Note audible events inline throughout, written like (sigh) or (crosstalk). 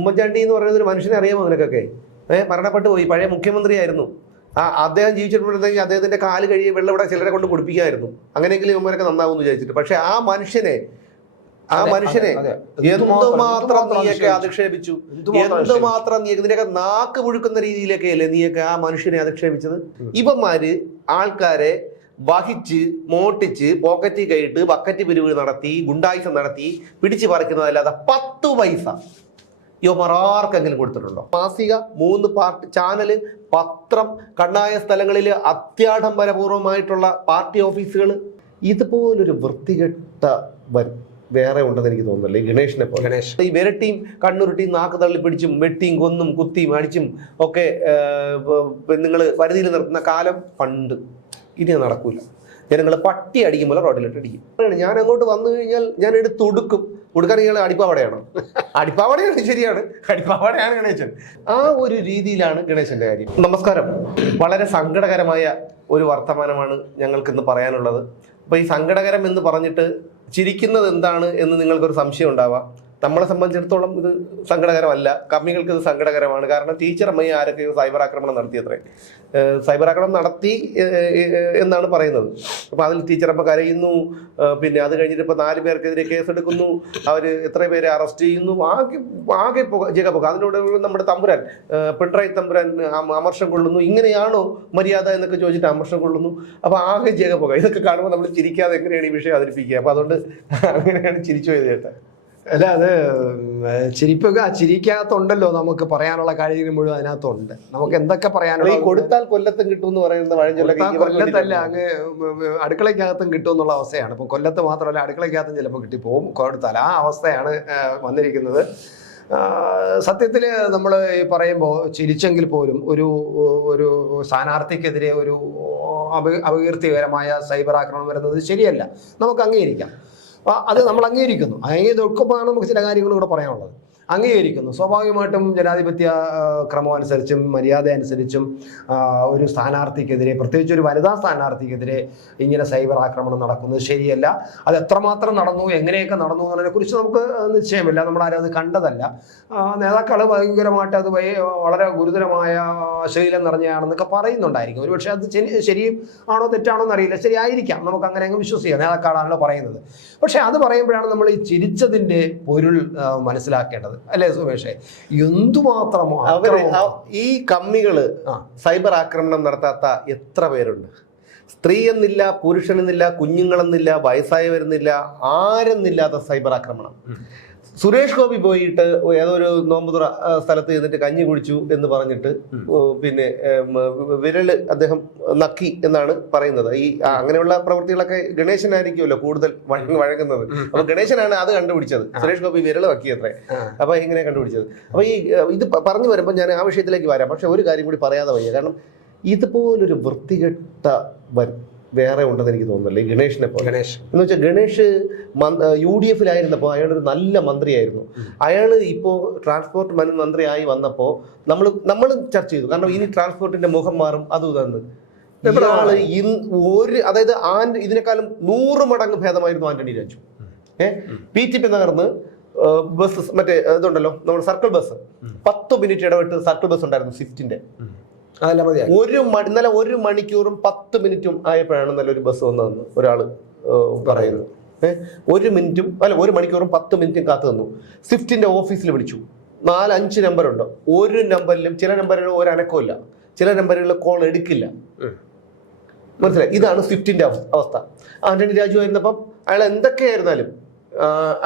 ഉമ്മൻചാണ്ടി എന്ന് പറയുന്ന ഒരു മനുഷ്യനെ അറിയാമോ നിനക്കൊക്കെ? ഏഹ് മരണപ്പെട്ടു പോയി. പഴയ മുഖ്യമന്ത്രിയായിരുന്നു. ആ അദ്ദേഹം ജീവിച്ചിട്ടുണ്ടെങ്കിൽ അദ്ദേഹത്തിന്റെ കാൽ കഴിയെ വെള്ളം ഇവിടെ ചിലരെ കൊണ്ട് കുടിപ്പിക്കായിരുന്നു. അങ്ങനെയെങ്കിലും ഇവന്മാരൊക്കെ നന്നാവും എന്ന് വിചാരിച്ചിട്ട്. പക്ഷെ ആ മനുഷ്യനെ ആ മനുഷ്യനെ. എന്തുമാത്രം നീയൊക്കെ അധിക്ഷേപിച്ചു. എന്തുമാത്രം നീ ഇതിനൊക്കെ നാക്ക് പുഴുക്കുന്ന രീതിയിലൊക്കെ അല്ലേ നീയൊക്കെ ആ മനുഷ്യനെ അധിക്ഷേപിച്ചത്? ഇവന്മാര് ആൾക്കാരെ വഹിച്ച് മോട്ടിച്ച് പോക്കറ്റിൽ കൈയിട്ട് ബക്കറ്റ് പിരിവ് നടത്തി ഗുണ്ടായിസം നടത്തി പിടിച്ചു പറിക്കുന്നതല്ലാതെ പത്ത് പൈസ യുവമാർ ആർക്കെങ്കിലും കൊടുത്തിട്ടുണ്ടോ? മാസിക മൂന്ന് പാർട്ടി ചാനൽ പത്രം കണ്ണായ സ്ഥലങ്ങളിൽ അത്യാഡംബരപൂർവമായിട്ടുള്ള പാർട്ടി ഓഫീസുകൾ ഇതുപോലൊരു വൃത്തികെട്ട വരും വേറെ ഉണ്ടെന്ന് എനിക്ക് തോന്നുന്നില്ല. ഈ ഗണേഷിനെ പോലെ. ഗണേഷ്. ഈ വിരട്ടിയും കണ്ണുരുട്ടിയും നാക്ക് തള്ളി പിടിച്ചും വെട്ടിയും കൊന്നും കുത്തിയും അടിച്ചും ഒക്കെ നിങ്ങൾ വരുതിയിൽ നിർത്തുന്ന കാലം പണ്ട്. ഇനി നടക്കൂല. ജനങ്ങൾ പട്ടി അടിക്കുമ്പോൾ റോഡിലിട്ട് അടിക്കും ഞാൻ അങ്ങോട്ട് വന്നു കഴിഞ്ഞാൽ ഞാൻ എടുത്ത് ഉടുക്കും. ഉടുക്കാൻ ഇയാൾ അടിപ്പാവടയാണോ? അടിപ്പാവടയാണ് ശരിയാണ്. അടിപ്പാവടയാണ് ഗണേശൻ. ആ ഒരു രീതിയിലാണ് ഗണേശന്റെ കാര്യം. നമസ്കാരം. വളരെ സങ്കടകരമായ ഒരു വർത്തമാനമാണ് ഞങ്ങൾക്ക് ഇന്ന് പറയാനുള്ളത്. അപ്പൊ ഈ സങ്കടകരം എന്ന് പറഞ്ഞിട്ട് ചിരിക്കുന്നത് എന്താണ് എന്ന് നിങ്ങൾക്കൊരു സംശയം ഉണ്ടാവാം. നമ്മളെ സംബന്ധിച്ചിടത്തോളം ഇത് സങ്കടകരമല്ല. കമ്മികൾക്ക് ഇത് സങ്കടകരമാണ്. കാരണം ടീച്ചർ അമ്മയെ ആരൊക്കെയോ സൈബർ ആക്രമണം നടത്തിയത്രേ? സൈബർ ആക്രമണം നടത്തി എന്നാണ് പറയുന്നത്. അപ്പോൾ അതിൽ ടീച്ചർ അമ്മ കരയുന്നു. പിന്നെ അത് കഴിഞ്ഞിട്ട് ഇപ്പോൾ നാല് പേർക്കെതിരെ കേസെടുക്കുന്നു. അവർ എത്ര പേരെ അറസ്റ്റ് ചെയ്യുന്നു. ആകെ ആകെ പുക ജഗപുക. അതിനോട് നമ്മുടെ തമ്പുരാൻ പിണറായി തമ്പുരാൻ അമർഷം കൊള്ളുന്നു. ഇങ്ങനെയാണോ മര്യാദ എന്നൊക്കെ ചോദിച്ചിട്ട് അമർഷം കൊള്ളുന്നു. അപ്പോൾ ആകെ ജഗപുക. ഇതൊക്കെ കാണുമ്പോൾ നമ്മൾ ചിരിക്കാതെ എങ്ങനെയാണ് ഈ വിഷയം അവതരിപ്പിക്കുക? അപ്പോൾ അതുകൊണ്ട് അങ്ങനെയാണ് ചിരിച്ചു പോയത് ചേട്ടാ. അല്ല അത് ചിരിപ്പൊക്കെ ചിരിക്കകത്തുണ്ടല്ലോ നമുക്ക് പറയാനുള്ള കാര്യങ്ങൾ മുഴുവൻ അതിനകത്തുണ്ട്. നമുക്ക് എന്തൊക്കെ പറയാനുള്ള കൊടുത്താൽ കൊല്ലത്തും കിട്ടും എന്ന് പറയുന്നത് കൊല്ലത്തല്ല. അങ്ങ് അടുക്കളയ്ക്കകത്തും കിട്ടും എന്നുള്ള അവസ്ഥയാണ്. ഇപ്പം കൊല്ലത്ത് മാത്രമല്ല അടുക്കളയ്ക്കകത്തും ചിലപ്പോൾ കിട്ടിപ്പോവും. കൊടുത്താൽ ആ അവസ്ഥയാണ് വന്നിരിക്കുന്നത്. സത്യത്തിൽ നമ്മൾ ഈ പറയുമ്പോൾ ചിരിച്ചെങ്കിൽ പോലും ഒരു ഒരു സ്ഥാനാർത്ഥിക്കെതിരെ ഒരു അപ- അപകീർത്തികരമായ സൈബർ ആക്രമണം വരുന്നത് ശരിയല്ല. നമുക്ക് അംഗീകരിക്കാം. അത് നമ്മൾ അംഗീകരിക്കുന്നു. അംഗീകരിക്കുമ്പോഴാണ് നമുക്ക് ചില കാര്യങ്ങൾ ഇവിടെ പറയാനുള്ളത്. അംഗീകരിക്കുന്നു. സ്വാഭാവികമായിട്ടും ജനാധിപത്യ ക്രമം അനുസരിച്ചും മര്യാദ അനുസരിച്ചും ഒരു സ്ഥാനാർത്ഥിക്കെതിരെ പ്രത്യേകിച്ച് ഒരു വനിതാ സ്ഥാനാർത്ഥിക്കെതിരെ ഇങ്ങനെ സൈബർ ആക്രമണം നടക്കുന്നത് ശരിയല്ല. അത് എത്രമാത്രം നടന്നു എങ്ങനെയൊക്കെ നടന്നു എന്നതിനെ കുറിച്ച് നമുക്ക് നിശ്ചയമില്ല. നമ്മൾ ആരും അത് കണ്ടതല്ല. നേതാക്കൾ ഭയങ്കരമായിട്ട് അത് വളരെ ഗുരുതരമായ ശീലം നിറഞ്ഞതാണെന്നൊക്കെ പറയുന്നുണ്ടായിരിക്കും. ഒരുപക്ഷെ അത് ശരി ആണോ തെറ്റാണോ എന്നറിയില്ല. ശരിയായിരിക്കാം നമുക്ക് അങ്ങനെ അങ്ങ് വിശ്വസിക്കാം. നേതാക്കളാണല്ലോ പറയുന്നത്. പക്ഷേ അത് പറയുമ്പോഴാണ് നമ്മൾ ഈ ചിരിച്ചതിന്റെ പൊരുൾ മനസ്സിലാക്കേണ്ടത്. അല്ലേ സുമേഷേ? എന്തുമാത്രം അവർ ഈ കമ്മികൾ സൈബർ ആക്രമണം നടത്താത്ത എത്ര പേരുണ്ട്? സ്ത്രീ എന്നില്ല പുരുഷനെന്നില്ല കുഞ്ഞുങ്ങളെന്നില്ല വയസ്സായവരെന്നില്ല ആരെന്നില്ലാത്ത സൈബർ ആക്രമണം. സുരേഷ് ഗോപി പോയിട്ട് ഏതോ ഒരു നോമ്പുതുറ സ്ഥലത്ത് ചെന്നിട്ട് കഞ്ഞി കുടിച്ചു എന്ന് പറഞ്ഞിട്ട് പിന്നെ വിരൽ അദ്ദേഹം നക്കി എന്നാണ് പറയുന്നത്. ഈ അങ്ങനെയുള്ള പ്രവൃത്തികളൊക്കെ ഗണേശനായിരിക്കുമല്ലോ കൂടുതൽ വഴങ്ങുന്നത്. അപ്പൊ ഗണേശനാണ് അത് കണ്ടുപിടിച്ചത്. സുരേഷ് ഗോപി വിരൽ നക്കിയത്രേ. അത്രേ അപ്പൊ ഇങ്ങനെ കണ്ടുപിടിച്ചത്. അപ്പൊ ഈ ഇത് പറഞ്ഞു വരുമ്പോൾ ഞാൻ ആ വിഷയത്തിലേക്ക് വരാം. പക്ഷെ ഒരു കാര്യം കൂടി പറയാതെ വയ്യ. കാരണം ഇതുപോലൊരു വൃത്തികെട്ട വേറെ ഉണ്ടെന്ന് എനിക്ക് തോന്നുന്നില്ല. ഗണേഷിനെ പോലെ. ഗണേഷ്. എന്ന് വെച്ചാൽ ഗണേഷ് യു ഡി എഫിലായിരുന്നപ്പോൾ അയാൾ ഒരു നല്ല മന്ത്രിയായിരുന്നു. അയാൾ ഇപ്പോൾ ട്രാൻസ്പോർട്ട് മന്ത്രിയായി വന്നപ്പോൾ നമ്മൾ നമ്മൾ ചർച്ച ചെയ്തു. കാരണം ഇനി ട്രാൻസ്പോർട്ടിന്റെ മുഖം മാറും അതും ഇതെന്ന് ഇയാൾ ഒരു അതായത് ആൻ ഇതിനേക്കാളും നൂറ് മടങ്ങ് ഭേദമായിരുന്നു ആന്റണി രാജു. ഏഹ് പി ടി പി നഗർന്ന് ബസ് മറ്റേ ഇതുണ്ടല്ലോ നമ്മുടെ സർക്കിൾ ബസ്. പത്ത് മിനിറ്റ് ഇടവിട്ട് സർക്കിൾ ബസ് ഉണ്ടായിരുന്നു സ്വിഫ്റ്റിന്റെ. ഒരു മണി ഇന്നലെ ഒരു മണിക്കൂറും പത്ത് മിനിറ്റും ആയപ്പോഴാണ് നല്ലൊരു ബസ് വന്നതെന്ന് ഒരാൾ പറയുന്നത്. ഏഹ് ഒരു മിനിറ്റും അല്ല ഒരു മണിക്കൂറും പത്ത് മിനിറ്റും കാത്തു നിന്നു. സ്വിഫ്റ്റിന്റെ ഓഫീസിൽ വിളിച്ചു. നാലഞ്ച് അഞ്ച് നമ്പറുണ്ട്. ഒരു നമ്പറിലും ചില നമ്പറിലും ഒരു അനക്കമില്ല ചില നമ്പറുകളിൽ കോൾ എടുക്കില്ല. മനസ്സിലായി? ഇതാണ് സ്വിഫ്റ്റിന്റെ അവസ്ഥ. ആന്റണി രാജു ആയിരുന്നപ്പം അയാൾ എന്തൊക്കെയായിരുന്നാലും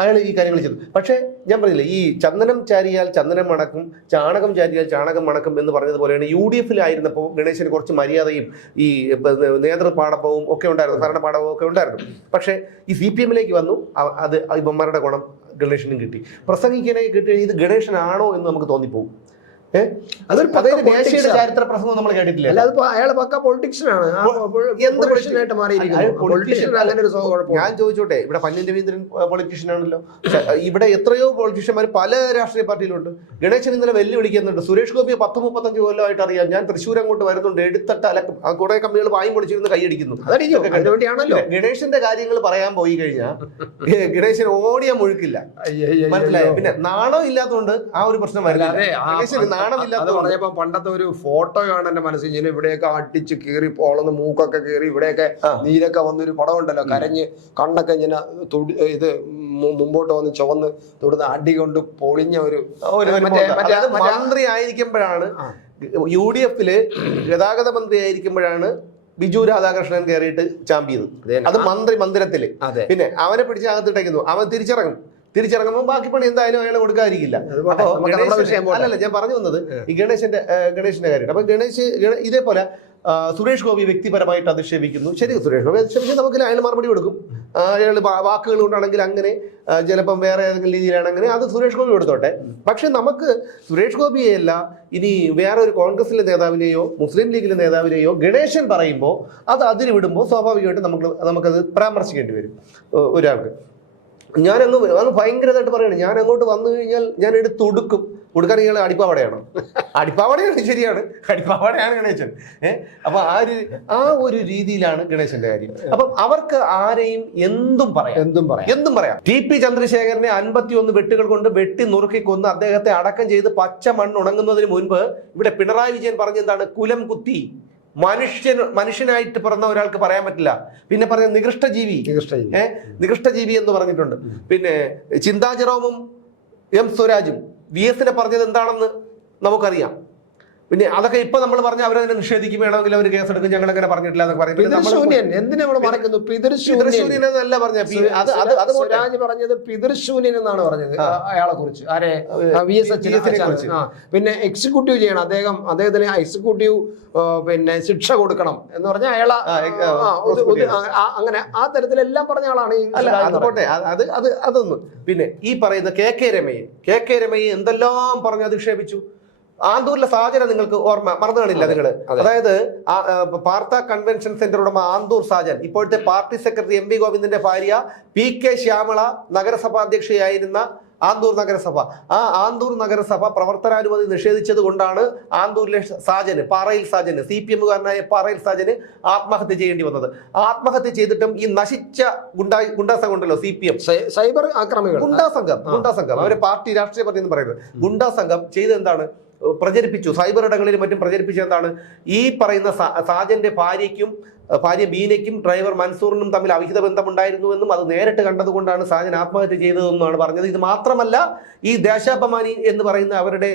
അയാൾ ഈ കാര്യങ്ങൾ ചെയ്തു. പക്ഷേ ഞാൻ പറഞ്ഞില്ലേ ഈ ചന്ദനം ചാരിയാൽ ചന്ദനം മണക്കും ചാണകം ചാരിയാൽ ചാണകം മണക്കും എന്ന് പറഞ്ഞതുപോലെയാണ് യു ഡി എഫിലായിരുന്നപ്പോൾ ഗണേശന് കുറച്ച് മര്യാദയും ഈ നേതൃപാടപ്പവും ഒക്കെ ഉണ്ടായിരുന്നു ഭരണപാടവും ഒക്കെ ഉണ്ടായിരുന്നു. പക്ഷേ ഈ സി പി എമ്മിലേക്ക് വന്നു അത് ഇവന്മാരുടെ ഗുണം ഗണേശനും കിട്ടി. പ്രസംഗിക്കാനായി കിട്ടി ഇത് ഗണേശനാണോ എന്ന് നമുക്ക് തോന്നിപ്പോവും ഏഹ് അതൊരു ദേശീയ ചരിത്ര പ്രസംഗം നമ്മൾ കേട്ടിട്ടില്ല അല്ല അതിപ്പോ അയാൾ പക്ക പൊളിറ്റീഷ്യനാണ് എന്ത് പൊളിറ്റീഷ്യനായിട്ട് മാറിയിരിക്കുന്നു. അങ്ങനെ ഒരു ഞാൻ ചോദിച്ചോട്ടെ ഇവിടെ പന്യൻ രവീന്ദ്രൻ പൊളിറ്റീഷ്യൻ ആണല്ലോ. ഇവിടെ എത്രയോ പൊളിറ്റീഷ്യന്മാർ പല രാഷ്ട്രീയ പാർട്ടിയിലുണ്ട്. ഗണേശൻ ഇന്നലെ വെല്ലുവിളിക്കുന്നുണ്ട്. സുരേഷ് ഗോപിയെ പത്ത് മുപ്പത്തഞ്ച് കൊല്ലമായിട്ട് അറിയാം. ഞാൻ തൃശ്ശൂർ അങ്ങോട്ട് വരുന്നുണ്ട്. എടുത്തിട്ട് അല കുറെ കമ്പികൾ വായും പൊളിച്ചിരുന്ന് കൈയടിക്കുന്നു. ഗണേശന്റെ കാര്യങ്ങൾ പറയാൻ പോയി കഴിഞ്ഞാൽ ഗണേശൻ ഓടിയ മുഴുക്കില്ല. മനസ്സിലായോ? പിന്നെ നാണം ഇല്ലാത്തതുകൊണ്ട് ആ ഒരു പ്രശ്നം വരില്ല. നാണം അത് പറഞ്ഞപ്പോ പണ്ടത്തെ ഒരു ഫോട്ടോ ആണ് എന്റെ മനസ്സിൽ ഇങ്ങനെ ഇവിടെയൊക്കെ അടിച്ച് കീറി പോളന്ന് മൂക്കൊക്കെ കീറി ഇവിടെയൊക്കെ നീരൊക്കെ വന്നൊരു പടം ഉണ്ടല്ലോ കരഞ്ഞ് കണ്ണൊക്കെ ഇങ്ങനെ ഇത് മുമ്പോട്ട് വന്ന് ചുവന്ന് തൊടുന്ന അടി കൊണ്ട് പൊളിഞ്ഞ ഒരു മന്ത്രി ആയിരിക്കുമ്പോഴാണ്. യു ഡി എഫിൽ ഗതാഗത മന്ത്രി ആയിരിക്കുമ്പോഴാണ് ബിജു രാധാകൃഷ്ണൻ കയറിയിട്ട് ചാമ്പ്യത്. അതേ. മന്ത്രി മന്ദിരത്തിൽ. പിന്നെ അവനെ പിടിച്ച് അകത്തിട്ടേക്കുന്നു. അവൻ തിരിച്ചിറങ്ങും. തിരിച്ചിറങ്ങുമ്പോൾ ബാക്കി പണി എന്തായാലും അയാൾ കൊടുക്കാതിരിക്കില്ല. അത് പോട്ടെ. അപ്പോ നമുക്ക് നമ്മുടെ വിഷയം പോട്ടെ. അല്ലല്ല ഞാൻ പറഞ്ഞു വന്നത് ഈ ഗണേശന്റെ ഗണേശന്റെ കാര്യം അപ്പൊ ഗണേശ് ഇതേപോലെ സുരേഷ് ഗോപി വ്യക്തിപരമായിട്ട് അധിക്ഷേപിക്കുന്നു. ശരി സുരേഷ് ഗോപി അധിക്ഷേപിച്ച് നമുക്ക് അയാൾ മറുപടി കൊടുക്കും. അയാൾ വാക്കുകൾ കൊണ്ടാണെങ്കിൽ അങ്ങനെ ചിലപ്പം വേറെ ഏതെങ്കിലും രീതിയിലാണെങ്കിൽ അത് സുരേഷ് ഗോപി കൊടുത്തോട്ടെ. പക്ഷെ നമുക്ക് സുരേഷ് ഗോപിയെയല്ല ഇനി വേറെ ഒരു കോൺഗ്രസിലെ നേതാവിനെയോ മുസ്ലിം ലീഗിലെ നേതാവിനെയോ ഗണേശൻ പറയുമ്പോൾ അത് അതിന് വിടുമ്പോൾ സ്വാഭാവികമായിട്ടും നമുക്ക് നമുക്കത് പരാമർശിക്കേണ്ടി വരും ഒരാൾക്ക്. ഞാൻ അങ്ങ് അങ്ങ് ഭയങ്കരമായിട്ട് പറയണം. ഞാൻ അങ്ങോട്ട് വന്നു കഴിഞ്ഞാൽ ഞാൻ എടുത്ത് ഒടുക്കും കൊടുക്കാൻ ഇയാൾ അടിപ്പാവടയാണ്? (laughs) അടിപ്പാവടയാണ് ശരിയാണ്. അടിപ്പാവടയാണ് ഗണേശൻ. ഏഹ് അപ്പൊ ആ ഒരു ആ ഒരു രീതിയിലാണ് ഗണേശന്റെ കാര്യം. അപ്പം അവർക്ക് ആരെയും എന്തും പറയാം. എന്തും പറയാം. എന്തും പറയാം. ടി പി ചന്ദ്രശേഖരനെ അൻപത്തിയൊന്ന് വെട്ടുകൾ കൊണ്ട് വെട്ടി നുറുക്കി കൊന്ന് അദ്ദേഹത്തെ അടക്കം ചെയ്ത് പച്ച മണ്ണ് ഉണങ്ങുന്നതിന് മുൻപ് ഇവിടെ പിണറായി വിജയൻ പറഞ്ഞെന്താണ്? കുലം കുത്തി. മനുഷ്യൻ മനുഷ്യനായിട്ട് പിറന്ന ഒരാൾക്ക് പറയാൻ പറ്റില്ല. പിന്നെ പറഞ്ഞ നികൃഷ്ട ജീവി നികൃഷ്ടജീവി. ഏഹ് നികൃഷ്ട ജീവി എന്ന് പറഞ്ഞിട്ടുണ്ട്. പിന്നെ ചിന്താജറോമും എം സ്വരാജും വി എസിനെ പറഞ്ഞത് എന്താണെന്ന് നമുക്കറിയാം. പിന്നെ അതൊക്കെ ഇപ്പൊ നമ്മൾ പറഞ്ഞ അവരതിനെ നിഷേധിക്കും വേണമെങ്കിൽ അവർ കേസെടുക്കും ഞങ്ങൾ അങ്ങനെ പറഞ്ഞിട്ടില്ല എന്നൊക്കെ പറയുന്നത്. സ്വരാജ് പറഞ്ഞത് പിതൃശൂന്യൻ എന്നാണ് പറഞ്ഞത്. അയാളെ കുറിച്ച്. ആരെ? വി എസ് കുറിച്ച്. പിന്നെ എക്സിക്യൂട്ടീവ് ചെയ്യണം. അദ്ദേഹം അദ്ദേഹത്തിന് എക്സിക്യൂട്ടീവ് പിന്നെ ശിക്ഷ കൊടുക്കണം എന്ന് പറഞ്ഞാൽ അയാളെ അങ്ങനെ ആ തരത്തിലെല്ലാം പറഞ്ഞ ആളാണ് അത് അത് അതൊന്ന്. പിന്നെ ഈ പറയുന്ന കെ കെ രമയെ കെ കെ രമയെ എന്തെല്ലാം പറഞ്ഞ് അധിക്ഷേപിച്ചു? ആന്തൂരിലെ സാഹചര്യം നിങ്ങൾക്ക് ഓർമ്മ മറന്നു കാണില്ല നിങ്ങൾ അതായത് പാർത്ത കൺവെൻഷൻ സെന്റർ ഉടമ ആന്തൂർ സാജൻ ഇപ്പോഴത്തെ പാർട്ടി സെക്രട്ടറി എം വി ഗോവിന്ദന്റെ ഭാര്യ പി കെ ശ്യാമള നഗരസഭാ അധ്യക്ഷയായിരുന്ന ആന്തൂർ നഗരസഭ. ആ ആന്തൂർ നഗരസഭ പ്രവർത്തനാനുമതി നിഷേധിച്ചത് കൊണ്ടാണ് ആന്തൂരിലെ സാജന് പാറയിൽ സാജന് സി പി എമ്മുകാരനായ പാറയിൽ സാജന് ആത്മഹത്യ ചെയ്യേണ്ടി വന്നത്. ആത്മഹത്യ ചെയ്തിട്ടും ഈ നശിച്ച ഗുണ്ടാ ഗുണ്ടാ സംഘം ഉണ്ടല്ലോ സി പി എം. സൈബർ ആക്രമികൾ. ഗുണ്ടാ സംഘം അവരെ ഗുണ്ടാ സംഘം. അവർ പാർട്ടി രാഷ്ട്രീയ പാർട്ടി എന്ന് പറയുന്നത്. ഗുണ്ടാ സംഘം ചെയ്ത് എന്താണ്? പ്രചരിപ്പിച്ചു. സൈബർ ഇടങ്ങളിലും മറ്റും പ്രചരിപ്പിച്ചു എന്താണ്? ഈ പറയുന്ന സാജന്റെ ഭാര്യയ്ക്കും ഭാര്യ ബീനയ്ക്കും ഡ്രൈവർ മൻസൂറിനും തമ്മിൽ അവിഹിത ബന്ധമുണ്ടായിരുന്നുവെന്നും അത് നേരിട്ട് കണ്ടതുകൊണ്ടാണ് സാജൻ ആത്മഹത്യ ചെയ്തതെന്നാണ് പറഞ്ഞത്. ഇത് മാത്രമല്ല ഈ ദേശാഭിമാനി എന്ന് പറയുന്ന അവരുടെ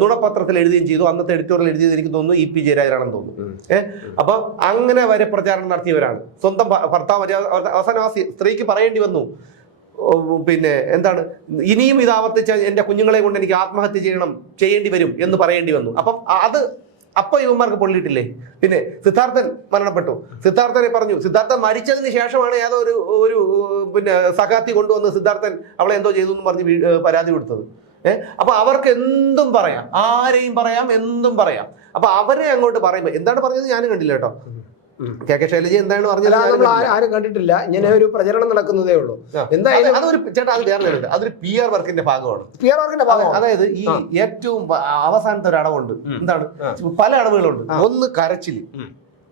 നുണപത്രത്തിൽ എഴുതുകയും ചെയ്തു. അന്നത്തെ എഡിറ്റോറിയൽ എഴുതിയത് എനിക്ക് തോന്നുന്നു ഇ പി ജയരാജനാണെന്ന് തോന്നുന്നു. ഏഹ് അപ്പൊ അങ്ങനെ വരെ പ്രചാരണം നടത്തിയവരാണ്. സ്വന്തം ഭർത്താവ് അവസാനം ആ സ്ത്രീക്ക് പറയേണ്ടി വന്നു. പിന്നെ എന്താണ്? ഇനിയും ഇത് ആവർത്തിച്ച എന്റെ കുഞ്ഞുങ്ങളെ കൊണ്ട് എനിക്ക് ആത്മഹത്യ ചെയ്യണം ചെയ്യേണ്ടി വരും എന്ന് പറയേണ്ടി വന്നു. അപ്പം അത് അപ്പൊ യുവന്മാർക്ക് പൊള്ളിയിട്ടില്ലേ? പിന്നെ സിദ്ധാർത്ഥൻ മരണപ്പെട്ടു. സിദ്ധാർത്ഥനെ പറഞ്ഞു സിദ്ധാർത്ഥൻ മരിച്ചതിന് ശേഷമാണ് ഏതോ ഒരു ഒരു പിന്നെ സഖാത്തി കൊണ്ടുവന്ന് സിദ്ധാർത്ഥൻ അവളെ എന്തോ ചെയ്തു എന്ന് പറഞ്ഞ് പരാതി കൊടുത്തത്. ഏഹ് അപ്പൊ അവർക്ക് എന്തും പറയാം ആരെയും പറയാം എന്തും പറയാം. അപ്പൊ അവരെ അങ്ങോട്ട് പറയുമ്പോ എന്താണ് പറഞ്ഞത് ഞാനും കണ്ടില്ല കേട്ടോ. കെ കെ ശൈലജ എന്താണ് പറഞ്ഞത് നമ്മൾ ആരും കണ്ടിട്ടില്ല. ഇങ്ങനെ ഒരു പ്രചരണം നടക്കുന്നതേ ഉള്ളൂ. എന്തായാലും അതൊരു ചേട്ടാ അത് വേറെ. അതൊരു പി ആർ വർക്കിന്റെ ഭാഗമാണ്. പി ആർ വർക്കിന്റെ ഭാഗം അതായത് ഈ ഏറ്റവും അവസാനത്തെ ഒരു അടവുണ്ട്. എന്താണ്? പല അടവുകളുണ്ട്. ഒന്ന് കരച്ചിൽ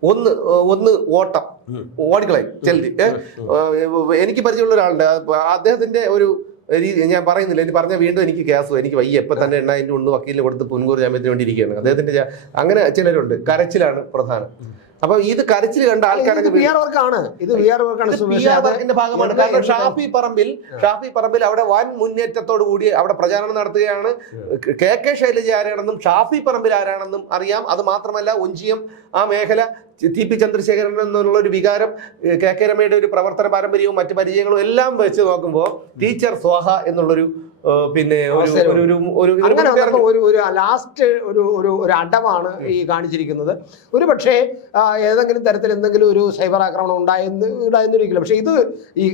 ഒന്ന് ഒന്ന് ഓട്ടം. ഓടിക്കളയും ചെല്ലി എനിക്ക് പരിചയമുള്ള ഒരാളുണ്ട്. അദ്ദേഹത്തിന്റെ ഒരു രീതി ഞാൻ പറയുന്നില്ല. എനിക്ക് പറഞ്ഞാൽ വീണ്ടും എനിക്ക് കേസ് എനിക്ക് വയ്യ. ഇപ്പൊ തന്നെ എണ്ണ എന്റെ ഒന്ന് വക്കീലിന് കൊടുത്ത് പുൻകൂർ ജാമ്യത്തിന് വേണ്ടി ഇരിക്കുകയാണ്. അദ്ദേഹത്തിന്റെ അങ്ങനെ ചിലരുണ്ട്. കരച്ചിലാണ് പ്രധാനം. അപ്പൊ ഇത് കരച്ചിൽ കണ്ട ആൾക്കാരൊക്കെ ആർ വർക്കാണ്. ഇത് ആർ വർക്കാണ് വർക്കിന്റെ ഭാഗമാണ്. കാരണം ഷാഫി പറമ്പിൽ ഷാഫി പറമ്പിൽ അവിടെ വൻ മുന്നേറ്റത്തോടു കൂടി അവിടെ പ്രചാരണം നടത്തുകയാണ്. കെ കെ ശൈലജ ആരാണെന്നും ഷാഫി പറമ്പിൽ ആരാണെന്നും അറിയാം. അത് മാത്രമല്ല ഒഞ്ചിയം ആ മേഖല ടി പി ചന്ദ്രശേഖരൻ എന്നുള്ള ഒരു വികാരം കെ കെ രമയുടെ ഒരു പ്രവർത്തന പാരമ്പര്യവും മറ്റു പരിചയങ്ങളും എല്ലാം വെച്ച് നോക്കുമ്പോൾ ടീച്ചർ സ്വാഹ എന്നുള്ളൊരു പിന്നെ ഒരു ഒരു ലാസ്റ്റ് ഒരു ഒരു ഒരു അടമാണ് ഈ കാണിച്ചിരിക്കുന്നത്. ഒരു പക്ഷേ ഏതെങ്കിലും തരത്തിൽ എന്തെങ്കിലും ഒരു സൈബർ ആക്രമണം ഉണ്ടായെന്ന് ഉണ്ടായെന്നിരിക്കില്ല. പക്ഷേ ഇത് ഈ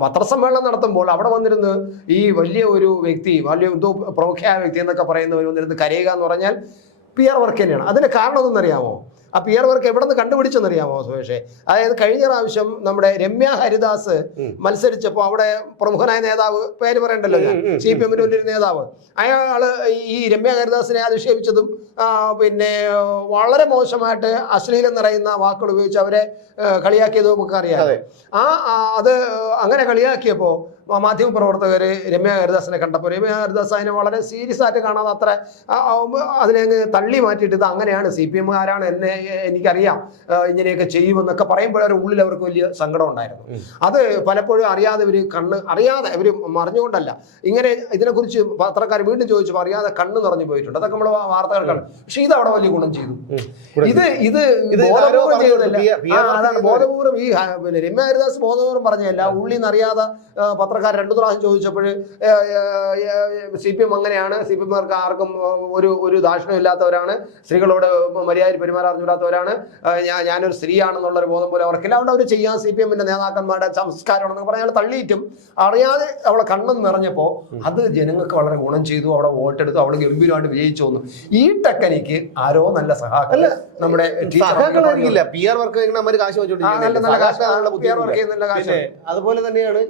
പത്രസമ്മേളനം നടത്തുമ്പോൾ അവിടെ വന്നിരുന്ന് ഈ വലിയ ഒരു വ്യക്തി വലിയ എന്തോ പ്രമുഖയായ വ്യക്തി എന്നൊക്കെ പറയുന്നവർ വന്നിരുന്ന് കരയുക എന്ന് പറഞ്ഞാൽ പി ആർ വർക്ക് തന്നെയാണ് അതിന്റെ കാരണം എന്തെന്നറിയാമോ ആ പി ആർ വർക്ക് എവിടെ നിന്ന് കണ്ടുപിടിച്ചെന്നറിയാമോ സുമേഷേ അതായത് കഴിഞ്ഞ പ്രാവശ്യം നമ്മുടെ രമ്യ ഹരിദാസ് മത്സരിച്ചപ്പോ മത്സരിച്ചപ്പോൾ അവിടെ പ്രമുഖനായ നേതാവ് പേര് പറയണ്ടല്ലോ ഞാൻ സി പി എമ്മിന്റെ വലിയൊരു നേതാവ്. അയാൾ ഈ രമ്യ ഹരിദാസിനെ അധിക്ഷേപിച്ചതും പിന്നെ വളരെ മോശമായിട്ട് അശ്ലീലം നിറയുന്ന വാക്കുകൾ ഉപയോഗിച്ച് അവരെ കളിയാക്കിയതും നമുക്ക് അറിയാം. ആ, അത് അങ്ങനെ കളിയാക്കിയപ്പോൾ മാധ്യമ പ്രവർത്തകർ രമ്യ ഹരിദാസിനെ കണ്ടപ്പോൾ രമ്യ ഹരിദാസ് അതിനെ വളരെ സീരിയസ് ആയിട്ട് കാണാതെ അത്ര അതിനെ അങ്ങ് തള്ളി മാറ്റിയിട്ട് ഇത് അങ്ങനെയാണ് സി പി എമ്മുകാരാണ് എന്നെ എനിക്കറിയാം ഇങ്ങനെയൊക്കെ ചെയ്യുമെന്നൊക്കെ പറയുമ്പോൾ അവരുടെ ഉള്ളിൽ അവർക്ക് വലിയ സങ്കടം ഉണ്ടായിരുന്നു. അത് പലപ്പോഴും അറിയാതെ ഇവർ കണ്ണ് അറിയാതെ ഇവർ മറിഞ്ഞുകൊണ്ടല്ല ഇങ്ങനെ ഇതിനെക്കുറിച്ച് പത്രക്കാർ വീണ്ടും ചോദിച്ചപ്പോൾ അറിയാതെ കണ്ണ് നിറഞ്ഞു പോയിട്ടുണ്ട്. അതൊക്കെ നമ്മൾ വാർത്തകൾ കാണും. പക്ഷേ ഇത് അവിടെ വലിയ ഗുണം ചെയ്തു. ഇത് ഇത് ബോധപൂർവം ചെയ്തതല്ല. അതാണ് ബോധപൂർവം ഈ പിന്നെ രമ്യ ഹരിദാസ് ബോധപൂർവം പറഞ്ഞല്ല ഉള്ളിൽ നിന്ന് അറിയാതെ ആ, പത്രക്കാർ രണ്ടു പ്രാവശ്യം ചോദിച്ചപ്പോൾ സി പി എം അങ്ങനെയാണ്. സി പി എമ്മാർക്ക് ആർക്കും ഒരു ഒരു ദാക്ഷിണ്യം ഇല്ലാത്തവരാണ്. സ്ത്രീകളോട് മര്യാദ പെരുമാറാറിഞ്ഞിടാത്തവരാണ് ഞാൻ ഞാനൊരു സ്ത്രീയാണെന്നുള്ള ഒരു ബോധം പോലെ അവർക്കില്ല. അതുകൊണ്ട് അവർ ചെയ്യാൻ സി പി എമ്മിന്റെ നേതാക്കന്മാരുടെ സംസ്കാരമാണെന്ന് പറഞ്ഞാൽ തള്ളിയിട്ടും. അറിയാതെ അവളെ കണ്ണെന്ന് നിറഞ്ഞപ്പോൾ അത് ജനങ്ങൾക്ക് വളരെ ഗുണം ചെയ്തു. അവിടെ വോട്ടെടുത്തു. അവിടെ ഗംഭീരമായിട്ട് വിജയിച്ചു വന്നു ഈ ടെക്കനിക്ക് ആരോ നല്ല സഹാക്കൾ നമ്മുടെ സഹാക്കളായിരിക്കില്ല. പി ആർ വർക്ക് കാശ് അതുപോലെ തന്നെയാണ്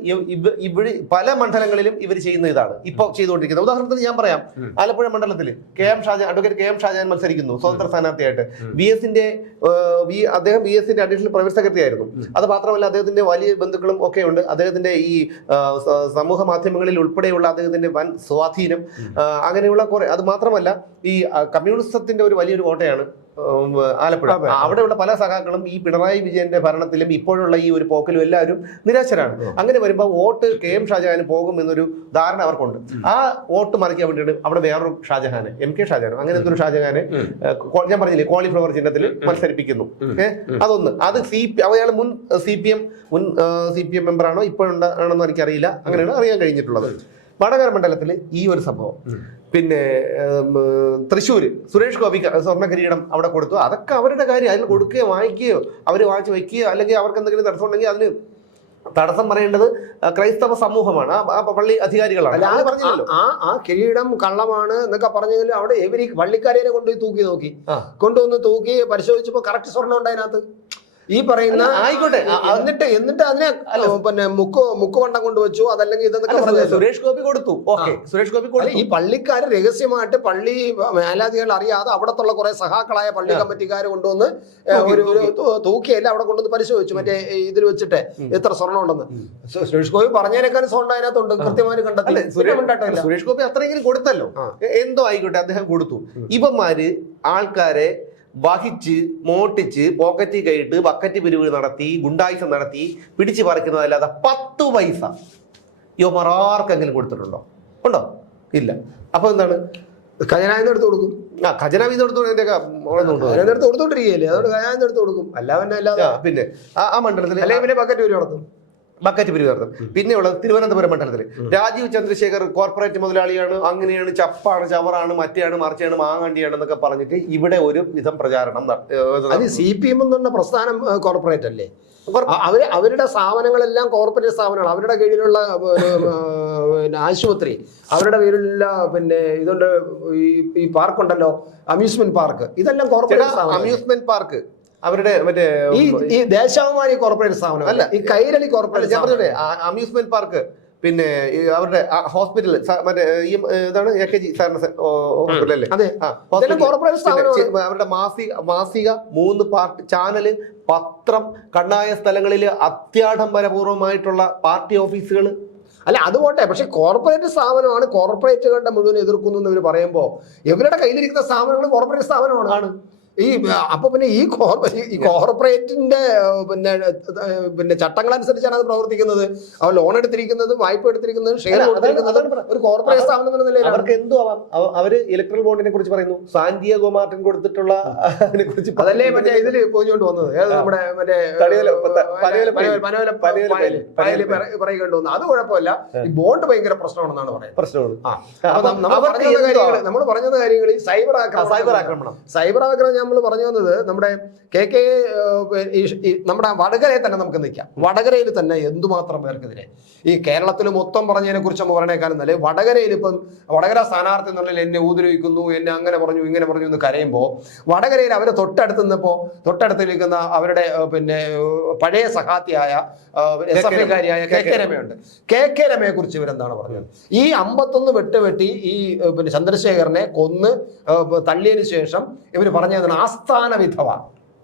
ഇവ- ഇവ- ഇവിടെ പല മണ്ഡലങ്ങളിലും ഇവർ ചെയ്യുന്ന ഇതാണ്. ഇപ്പൊ ചെയ്തുകൊണ്ടിരിക്കുന്നത്. ഉദാഹരണത്തിന് ഞാൻ പറയാം. ആലപ്പുഴ മണ്ഡലത്തിൽ K M Shajan advocate K M Shajan മത്സരിക്കുന്നു സ്വതന്ത്ര സ്ഥാനാർത്ഥിയായിട്ട്. വി എസിന്റെ അദ്ദേഹം വി എസിന്റെ അഡീഷണൽ പ്രൈവറ്റ് സെക്രട്ടറി ആയിരുന്നു. അത് മാത്രമല്ല അദ്ദേഹത്തിന്റെ വലിയ ബന്ധുക്കളും ഒക്കെ ഉണ്ട്. അദ്ദേഹത്തിന്റെ ഈ സമൂഹ മാധ്യമങ്ങളിൽ ഉൾപ്പെടെയുള്ള അദ്ദേഹത്തിന്റെ വൻ സ്വാധീനം അങ്ങനെയുള്ള കുറെ അത് മാത്രമല്ല ഈ കമ്മ്യൂണിസത്തിന്റെ ഒരു വലിയൊരു കോട്ടയാണ്. ആലപ്പുഴ. അവിടെയുള്ള പല സഖാക്കളും ഈ പിണറായി വിജയന്റെ ഭരണത്തിലും ഇപ്പോഴുള്ള ഈ ഒരു പോക്കിലും എല്ലാവരും നിരാശരാണ്. അങ്ങനെ വരുമ്പോൾ വോട്ട് കെ എം ഷാജഹാന് പോകും എന്നൊരു ധാരണ അവർക്കുണ്ട്. ആ വോട്ട് മറിക്കാൻ വേണ്ടിയിട്ട് അവിടെ വേറൊരു ഷാജഹാന് എം കെ ഷാജഹാൻ അങ്ങനെ എന്തൊരു ഷാജഹാനെ ഞാൻ പറഞ്ഞില്ലേ കോളിഫ്ലവർ ചിഹ്നത്തിൽ മത്സരിപ്പിക്കുന്നു. ഏഹ് അതൊന്ന്. അത് സി പി അയാൾ മുൻ സി പി എം മുൻ സി പി എം മെമ്പറാണോ ഇപ്പോഴുണ്ടാണെന്ന് എനിക്കറിയില്ല. അങ്ങനെയാണ് അറിയാൻ കഴിഞ്ഞിട്ടുള്ളത്. വടകര മണ്ഡലത്തിൽ ഈ ഒരു സംഭവം. പിന്നെ തൃശ്ശൂര് സുരേഷ് ഗോപി സ്വർണ കിരീടം അവിടെ കൊടുത്തു. അതൊക്കെ അവരുടെ കാര്യം. അതിൽ കൊടുക്കുകയോ വാങ്ങിക്കുകയോ അവർ വാങ്ങിച്ച് വയ്ക്കുകയോ അല്ലെങ്കിൽ അവർക്ക് എന്തെങ്കിലും തടസ്സം ഉണ്ടെങ്കിൽ അതിന് തടസ്സം പറയേണ്ടത് ക്രൈസ്തവ സമൂഹമാണ്. ആ പള്ളി അധികാരികളാണ്. അത് ആ- ആ കിരീടം കള്ളമാണ് എന്നൊക്കെ പറഞ്ഞെങ്കിൽ അവിടെ എവരി ഈ വള്ളിക്കാരനെ കൊണ്ടുപോയി തൂക്കി നോക്കി. കൊണ്ടുവന്ന് തൂക്കി പരിശോധിച്ചപ്പോൾ കറക്റ്റ് സ്വർണം ഉണ്ട് അതിനകത്ത്. ഈ പറയുന്ന ആയിക്കോട്ടെ. എന്നിട്ട് എന്നിട്ട് അതിനെ പിന്നെ മുക്ക് മുക്കുവണ്ടം കൊണ്ടുവച്ചു അതല്ലെങ്കിൽ ഇതെന്നൊക്കെ അല്ല, സുരേഷ് ഗോപി കൊടുത്തു. ഓക്കെ സുരേഷ് ഗോപി കൊടുത്തു ഈ പള്ളിക്കാർ രഹസ്യമായിട്ട് പള്ളി മേലാധികൾ അറിയാതെ അവിടത്തുള്ള കുറെ സഹാക്കളായ പള്ളി. കമ്മിറ്റിക്കാർ കൊണ്ടുവന്ന് ഒരു ഒരു തൂക്കിയല്ല അവിടെ കൊണ്ടുവന്ന് പരിശോധിച്ചു. മറ്റേ ഇതിൽ വെച്ചിട്ട് എത്ര സ്വർണം ഉണ്ടെന്ന്. സുരേഷ് ഗോപി പറഞ്ഞതിനേക്കാളും സ്വർണം അതിനകത്തുണ്ട് കൃത്യമായി കണ്ടെത്തി. സുരേഷ് ഗോപി അത്രയെങ്കിലും കൊടുത്തല്ലോ. എന്തോ ആയിക്കോട്ടെ അദ്ദേഹം കൊടുത്തു. ഇവന്മാര് ആൾക്കാരെ വഹിച്ച് മോട്ടിച്ച് പോക്കറ്റ് കയറിട്ട് ബക്കറ്റ് പിരിവ് നടത്തി ഗുണ്ടായുസം നടത്തി പിടിച്ചു പറിക്കുന്നതല്ലാതെ പത്ത് പൈസ ഇവന്മാർ ആർക്കെങ്കിലും കൊടുത്തിട്ടുണ്ടോ? ഉണ്ടോ? ഇല്ല. അപ്പൊ എന്താണ്? ഖജനാവിന്ന് എടുത്ത് കൊടുക്കും. ആ ഖജനാവ് ഇത് എടുത്തു എന്റെ എടുത്ത് കൊടുത്തോണ്ടിരിക്കുകയല്ലേ? അതുകൊണ്ട് ഖജനാവിന്ന് എടുത്ത് കൊടുക്കും. അല്ലാതെ പിന്നെ ആ ആ മണ്ഡലത്തിൽ അല്ലെങ്കിൽ പിന്നെ ബക്കറ്റ് വരും നടത്തും. ബക്കറ്റ് പിരിവർത്തം പിന്നെയുള്ളത് തിരുവനന്തപുരം മണ്ഡലത്തിൽ രാജീവ് ചന്ദ്രശേഖർ കോർപ്പറേറ്റ് മുതലാളിയാണ്. അങ്ങനെയാണ് ചപ്പാണ് ചവറാണ് മറ്റേയാണ് മറിച്ചാണ് മാങ്ങണ്ടിയാണ് എന്നൊക്കെ പറഞ്ഞിട്ട് ഇവിടെ ഒരു വിധം പ്രചാരണം അത്. സി പി എം എന്ന് പറഞ്ഞ പ്രസ്ഥാനം കോർപ്പറേറ്റ് അല്ലേ? അവർ അവരുടെ സ്ഥാപനങ്ങളെല്ലാം കോർപ്പറേറ്റ് സ്ഥാപനമാണ് അവരുടെ കീഴിലുള്ള പിന്നെ, ആശുപത്രി അവരുടെ പേരിലുള്ള പിന്നെ ഇതുണ്ട് ഈ പാർക്ക് പാർക്കുണ്ടല്ലോ അമ്യൂസ്മെന്റ് പാർക്ക്. ഇതെല്ലാം കോർപ്പറേറ്റ് അമ്യൂസ്മെന്റ് പാർക്ക്. അവരുടെ മറ്റേ ഈ ഈ ദേശാഭിമാനി കോർപ്പറേറ്റ് സ്ഥാപനം അല്ല. ഈ കൈരളി കോർപ്പറേറ്റ് ഞാൻ. പറഞ്ഞേ അമ്യൂസ്മെന്റ് പാർക്ക് പിന്നെ അവരുടെ ഹോസ്പിറ്റൽ മറ്റേ ഈ ഇതാണ് എ കെ ജി സാറിന്റെ ഹോസ്പിറ്റൽ അല്ലേ? അവരുടെ മാസിക മാസിക മൂന്ന് പാർട്ടി ചാനൽ പത്രം കണ്ണായ സ്ഥലങ്ങളിൽ അത്യാഡംബരപൂർവമായിട്ടുള്ള പാർട്ടി ഓഫീസുകൾ അല്ല അത് പോട്ടെ. പക്ഷെ കോർപ്പറേറ്റ് സ്ഥാപനമാണ്. കോർപ്പറേറ്റുകളുടെ മുഴുവൻ എതിർക്കുന്നു എന്ന് ഇവർ പറയുമ്പോൾ ഇവരുടെ കയ്യിലിരിക്കുന്ന സ്ഥാപനങ്ങൾ കോർപ്പറേറ്റ് സ്ഥാപനമാണ്. ആണ്. ഈ അപ്പൊ പിന്നെ ഈ ഈ കോർപ്പറേറ്റിന്റെ പിന്നെ പിന്നെ ചട്ടങ്ങൾ അനുസരിച്ചാണ് അത് പ്രവർത്തിക്കുന്നത്. അവർ ലോൺ എടുത്തിരിക്കുന്നത് വായ്പ എടുത്തിരിക്കുന്നത് ഷെയർ കൊടുത്തിരിക്കുന്നത്. ഒരു കോർപ്പറേറ്റ് സ്ഥാപനം എന്നുള്ള നിലയിൽ അവർക്ക് എന്തോ ആവാം? അവർ ഇലക്ട്രൽ ബോണ്ടിനെ കുറിച്ച് പറയുന്നു. സാന്റിയാഗോ മാർട്ടിൻ കൊടുത്തിട്ടുള്ള കുറിച്ച് അതല്ലേ മറ്റേ ഇതിൽ പോയിക്കൊണ്ട് വന്നത്? നമ്മുടെ മറ്റേ പറയുകൊണ്ട് വന്നത്. അത് കുഴപ്പമില്ല. ഈ ബോണ്ട് ഭയങ്കര പ്രശ്നമാണെന്നാണ് പറയുന്നത്. പ്രശ്നമാണ്. നമ്മൾ പറഞ്ഞത് പറഞ്ഞ കാര്യങ്ങൾ സൈബർ ആക്രമണം സൈബർ ആക്രമണം. സൈബർ ആക്രമണം നമ്മൾ പറഞ്ഞു വന്നത് നമ്മുടെ കെ കെ നമ്മുടെ വടകരയിൽ തന്നെ നമുക്ക് നിൽക്കാം. വടകരയിൽ തന്നെ എന്തുമാത്രം പേർക്കെതിരെ? ഈ കേരളത്തിൽ മൊത്തം പറഞ്ഞതിനെ കുറിച്ച് നമ്മൾ പറയണേക്കാളും നല്ല വടകരയിൽ ഇപ്പം വടകര സ്ഥാനാർത്ഥി എന്നുള്ളിൽ എന്നെ ഉപദ്രവിക്കുന്നു എന്നെ അങ്ങനെ പറഞ്ഞു ഇങ്ങനെ പറഞ്ഞു എന്ന് കരയുമ്പോൾ വടകരയിൽ അവരെ തൊട്ടടുത്ത് നിന്നപ്പോൾ തൊട്ടടുത്ത് നിൽക്കുന്ന അവരുടെ പിന്നെ പഴയ സഹാത്തിയായ എസ് എഫ് ഐക്കാരിയായ കെ കെ രമയുണ്ട്. കെ കെ രമയെ കുറിച്ച് ഇവരെന്താണ് പറഞ്ഞത്? ഈ അമ്പത്തൊന്ന് വെട്ടുവെട്ടി ഈ പിന്നെ ചന്ദ്രശേഖരനെ കൊന്ന് തള്ളിയതിനു ശേഷം ഇവർ പറഞ്ഞതാണ് ആസ്ഥാന വിധവ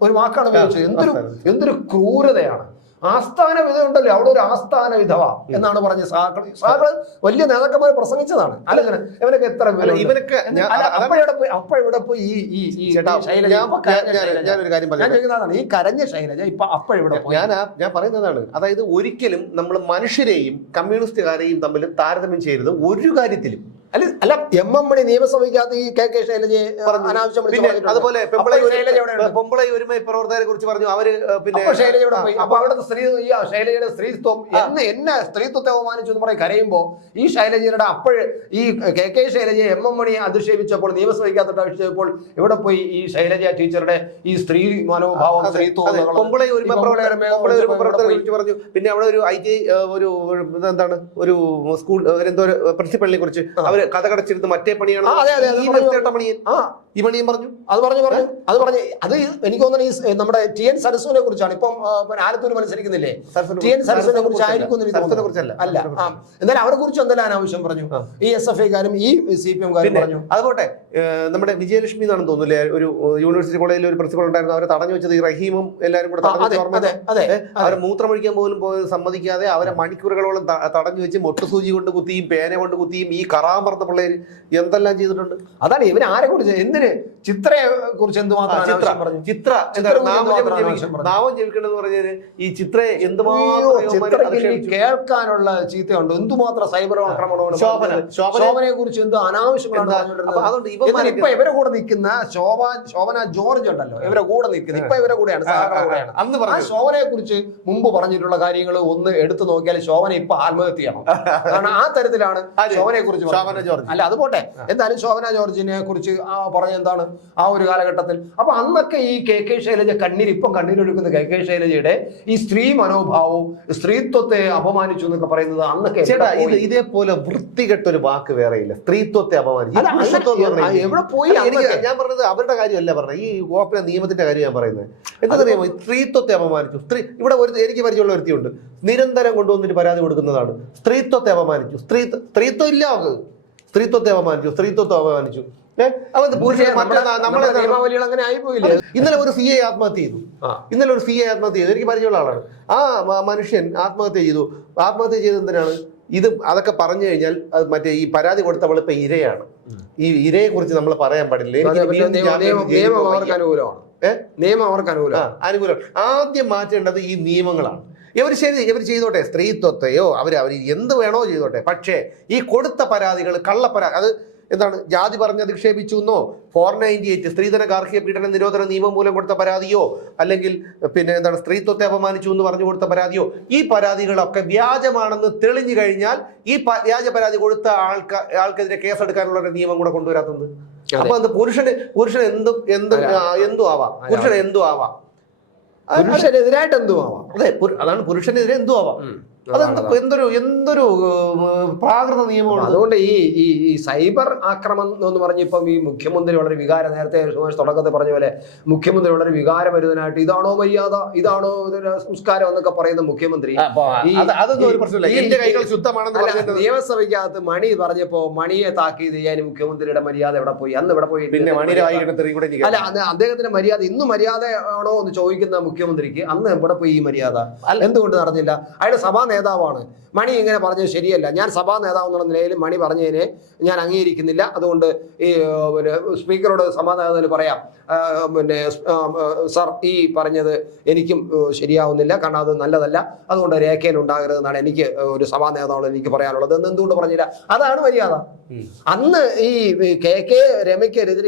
ഒരു വാക്കാണ് ഉപയോഗിച്ചത്. എന്തൊരു എന്തൊരു ക്രൂരതയാണ്. ആസ്ഥാന വിധവ ഉണ്ടല്ലോ അവിടെ ഒരു ആസ്ഥാന വിധവ എന്നാണ് പറഞ്ഞത് സാക്കൾ. സാഹ് വലിയ നേതാക്കന്മാർ പ്രസംഗിച്ചതാണ്. അല്ലെങ്കിൽ ഇവനൊക്കെ എത്ര ഇവനൊക്കെ അപ്പോഴവിടെ പോയി ഈ ഈ ഈ. ഞാനൊരു കാര്യം പറയാം ഈ കരഞ്ഞ ശൈലജ ഇപ്പൊ അപ്പോഴിവിടെ ഞാൻ ഞാൻ പറയുന്നതാണ് അതായത് ഒരിക്കലും നമ്മൾ മനുഷ്യരെയും കമ്മ്യൂണിസ്റ്റുകാരെയും തമ്മിൽ താരതമ്യം ചെയ്യരുത് ഒരു കാര്യത്തിലും. അല്ല അല്ല എം എം മണി നിയമസഭയ്ക്കകത്ത് ഈ കെ കെ ശൈലജയെ അനാവശ്യം പിന്നെ അതുപോലെ പെമ്പളൈ ഒരുമ പ്രവർത്തകരെ കുറിച്ച് പറഞ്ഞു. അവർ പിന്നെ ശൈലജയുടെ അപ്പൊ അവിടുത്തെ സ്ത്രീ ഈ ശൈലജയുടെ സ്ത്രീത്വം എന്നെ എന്നെ സ്ത്രീത്വത്തെ അവമാനിച്ചു എന്ന് പറയും കരയുമ്പോ ഈ ശൈലജയുടെ അപ്പോഴ് ഈ കെ കെ ശൈലജയെ എം എം മണിയെ അധിക്ഷേപിച്ചപ്പോൾ നിയമസഭയ്ക്കകത്ത് അധിക്ഷേപിച്ചപ്പോൾ ഇവിടെ പോയി ഈ ശൈലജ ടീച്ചറുടെ ഈ സ്ത്രീ മനോഭാവം സ്ത്രീത്വം പൊമ്പളൈ ഒരുമ ഇവിടെ പ്രവർത്തകരെ കുറിച്ച് പറഞ്ഞു. പിന്നെ അവിടെ ഒരു ഐ ടി ഒരു ഒരു എന്താണ്? ഒരു സ്കൂൾ എന്തോ ഒരു പ്രിൻസിപ്പലിനെ കുറിച്ച് അവർ കഥ കടച്ചിരുന്ന് മറ്റേ പണിയാണ്? അതെ, അതെ, ഈ പറഞ്ഞു. അത് പറഞ്ഞു പറഞ്ഞു. അത് പറഞ്ഞു. അത് എനിക്ക് തോന്നുന്നു ഈ നമ്മുടെ ടി എൻ സരസുവിനെ കുറിച്ചാണ്. ഇപ്പം ആലത്തൂർ മത്സരിക്കുന്നില്ലേ? ടി എൻ സരസുവിനെ കുറിച്ച് ആയിരിക്കും അല്ല എന്നാലും അവരെ കുറിച്ച് എന്തെല്ലാം അനാവശ്യം പറഞ്ഞു? ഈ എസ് എഫ് ഐക്കാരും ഈ സി പി എംകാരും പറഞ്ഞു. അതുപോട്ടെ നമ്മുടെ വിജയലക്ഷ്മി എന്നാണെന്ന് തോന്നുന്നില്ലേ? ഒരു യൂണിവേഴ്സിറ്റി കോളേജിൽ ഒരു പ്രിൻസിപ്പൾ ഉണ്ടായിരുന്നു. അവരെ തടഞ്ഞു വെച്ചത് ഈ റഹീമും എല്ലാവരും കൂടെ അവരെ മൂത്രമൊഴിക്കാൻ പോലും സമ്മതിക്കാതെ അവരെ മണിക്കൂറുകളോളം തടഞ്ഞു വെച്ച് മൊട്ടുസൂചി കൊണ്ട് കുത്തിയും പേന കൊണ്ട് കുത്തിയും ഈ കറാൻ പറഞ്ഞ പിള്ളേര് എന്തെല്ലാം ചെയ്തിട്ടുണ്ട്? അതാണ് ഇവർ ആരെ കുറിച്ച് എന്തിന്? ചിത്രയെ കുറിച്ച് എന്തുമാത്രം ചിത്ര. ചിത്ര നാമം ജപിക്കണമെന്ന് പറഞ്ഞാൽ ഈ ചിത്രയെ എന്തുമാത്രം. കേൾക്കാനുള്ള ചീത്തയുണ്ട്? എന്തുമാത്രം സൈബർ ആക്രമണമാണ് ശോഭന, ശോഭന- ശോഭനയെ കുറിച്ച് എന്ത് അനാവശ്യമാണ് ഇപ്പൊ ഇവരെ കൂടെ നിൽക്കുന്ന ശോഭ ശോഭന ജോർജ് ഉണ്ടല്ലോ. ഇവരെ കൂടെ നിൽക്കുന്നത് ഇപ്പൊ ഇവരെ കൂടെയാണ് കൂടെയാണ്. അന്ന് പറഞ്ഞു. ശോഭനയെ കുറിച്ച് മുമ്പ് പറഞ്ഞിട്ടുള്ള കാര്യങ്ങൾ ഒന്ന് എടുത്തു നോക്കിയാൽ ശോഭന ഇപ്പൊ ആത്മഹത്യയാണ് ചെയ്യണം. കാരണം ആ തരത്തിലാണ് ശോഭനെ ശോഭനയെ കുറിച്ച് ശോഭന ജോർജ്. അല്ല അത് പോട്ടെ. എന്തായാലും ശോഭന ജോർജിനെ കുറിച്ച് ആ പറഞ്ഞ എന്താണ് ആ ഒരു കാലഘട്ടത്തിൽ? അപ്പൊ അന്നൊക്കെ ഈ കെ കെ ശൈലജ കണ്ണീർ ഇപ്പം കണ്ണീരൊഴുക്കുന്ന കെ കെ ശൈലജയുടെ ഈ സ്ത്രീ മനോഭാവവും സ്ത്രീത്വത്തെ അപമാനിച്ചു എന്നൊക്കെ പറയുന്നത് അന്നൊക്കെ ചേട്ടാ ഇത് ഇതേപോലെ ഇതേപോലെ വൃത്തികെട്ടൊരു വാക്ക് വേറെയില്ല സ്ത്രീത്വത്തെ അപമാനിച്ചു. എവിടെ പോയി? ഞാൻ പറഞ്ഞത് അവരുടെ കാര്യമല്ല പറഞ്ഞത്. ഈ ഗോപ്പിലെ നിയമത്തിന്റെ കാര്യം ഞാൻ പറയുന്നത്. എന്താ നിയമം സ്ത്രീത്വത്തെ അപമാനിച്ചു. സ്ത്രീ ഇവിടെ ഒരു എനിക്ക് പരിചയമുള്ള ഒരുത്തിയുണ്ട് നിരന്തരം കൊണ്ടുവന്നിട്ട് പരാതി കൊടുക്കുന്നതാണ്. സ്ത്രീത്വത്തെ അപമാനിച്ചു. സ്ത്രീ സ്ത്രീത്വം ഇല്ല അവക്ക് സ്ത്രീത്വത്തെ അപമാനിച്ചു സ്ത്രീത്വത്തെ അപമാനിച്ചു. നിയമാവലികൾ അങ്ങനെ ആയിപ്പോയില്ലേ? ഇന്നലെ ഒരു സി എ ആത്മഹത്യ ചെയ്തു. ഇന്നലെ ഒരു സി എ ആത്മഹത്യ ചെയ്തു. എനിക്ക് പരിചയമുള്ള ആളാണ്. ആ മനുഷ്യൻ ആത്മഹത്യ ചെയ്തു. ആത്മഹത്യ ചെയ്ത് എന്തിനാണ്? ഇത് അതൊക്കെ പറഞ്ഞു കഴിഞ്ഞാൽ മറ്റേ ഈ പരാതി കൊടുത്തവൾ ഇപ്പൊ ഇരയാണ്. ഈ ഇരയെ കുറിച്ച് നമ്മൾ പറയാൻ പാടില്ല. നിയമം- അവർക്ക് അനുകൂലമാണ്. ആദ്യം മാറ്റേണ്ടത് ഈ നിയമങ്ങളാണ്. ഇവർ ശരി ഇവർ ചെയ്തോട്ടെ? സ്ത്രീത്വത്തെയോ? അവർ അവർ എന്ത് വേണോ ചെയ്തോട്ടെ. പക്ഷേ ഈ കൊടുത്ത പരാതികൾ കള്ളപ്പരാതി അത് എന്താണ് ജാതി പറഞ്ഞ് അധിക്ഷേപിച്ചു എന്നോ? ഫോർ നയന്റി എയ്റ്റ് സ്ത്രീധന ഗാർഹിക പീഡന നിരോധന നിയമം മൂലം കൊടുത്ത പരാതിയോ? അല്ലെങ്കിൽ പിന്നെ എന്താണ് സ്ത്രീത്വത്തെ അപമാനിച്ചു എന്ന് പറഞ്ഞു കൊടുത്ത പരാതിയോ? ഈ പരാതികളൊക്കെ വ്യാജമാണെന്ന് തെളിഞ്ഞു കഴിഞ്ഞാൽ ഈ വ്യാജ പരാതി കൊടുത്ത ആൾക്ക് ആൾക്കെതിരെ കേസെടുക്കാനുള്ള ഒരു നിയമം കൂടെ കൊണ്ടുവരാത്തത് അപ്പൊ അത് പുരുഷന് പുരുഷൻ എന്തും എന്തും എന്തും ആവാം. പുരുഷൻ എന്തും ആവാം. പുരുഷനെതിരായിട്ട് എന്തും ആവാം അതെ അതാണ് പുരുഷനെതിരെ എന്തും ആവാം അതെന്ത് എന്തൊരു എന്തൊരു പ്രാകൃത നിയമമാണ് അതുകൊണ്ട് ഈ ഈ ഈ സൈബർ ആക്രമണം എന്ന് പറഞ്ഞിപ്പം ഈ മുഖ്യമന്ത്രി വളരെ വികാരം നേരത്തെ സുമേഷ് തുടക്കത്തിൽ പറഞ്ഞ പോലെ മുഖ്യമന്ത്രി വളരെ വികാരം വികാരമരുതനായിട്ട് ഇതാണോ മര്യാദ ഇതാണോ സംസ്കാരം എന്നൊക്കെ പറയുന്ന മുഖ്യമന്ത്രി അപ്പൊ അതൊന്നും ഒരു പ്രശ്നമില്ല. ഈ- കൈകൾ ശുദ്ധമാണെന്ന് അല്ല, പറഞ്ഞിട്ട് നിയമസഭയ്ക്കകത്ത് മണി പറഞ്ഞപ്പോ മണിയെ താക്കീത് ചെയ്യാൻ മുഖ്യമന്ത്രിയുടെ മര്യാദ എവിടെ പോയി? അന്ന് എവിടെ പോയി പിന്നെ അല്ല അദ്ദേഹത്തിന്റെ മര്യാദ ഇന്ന് മര്യാദ ആണോ എന്ന് ചോദിക്കുന്ന മുഖ്യമന്ത്രിക്ക് അന്ന് എവിടെ പോയി ഈ മര്യാദ? അല്ല. എന്തുകൊണ്ട് നടന്നില്ല? അയാളുടെ സഭാ നേതാവാണ്. മണി ഇങ്ങനെ പറഞ്ഞത് ശരിയല്ല. ഞാൻ സഭാ നേതാവ് എന്നുള്ള നിലയിൽ മണി പറഞ്ഞതിനെ ഞാൻ അംഗീകരിക്കുന്നില്ല. അതുകൊണ്ട് ഈ പിന്നെ സ്പീക്കറോട് സമാധാനത്തിൽ പറയാം. പിന്നെ സർ ഈ പറഞ്ഞത് എനിക്കും ശരിയാവുന്നില്ല. കാരണം അത് നല്ലതല്ല. അതുകൊണ്ട് രേഖയിൽ ഉണ്ടാകരുതെന്നാണ് എനിക്ക് ഒരു സഭാ നേതാവോട് എനിക്ക് പറയാനുള്ളത്. എന്ന് എന്തുകൊണ്ട് പറഞ്ഞില്ല? അതാണ് മര്യാദ. അന്ന് ഈ കെ കെ രമയ്ക്കെതിരെ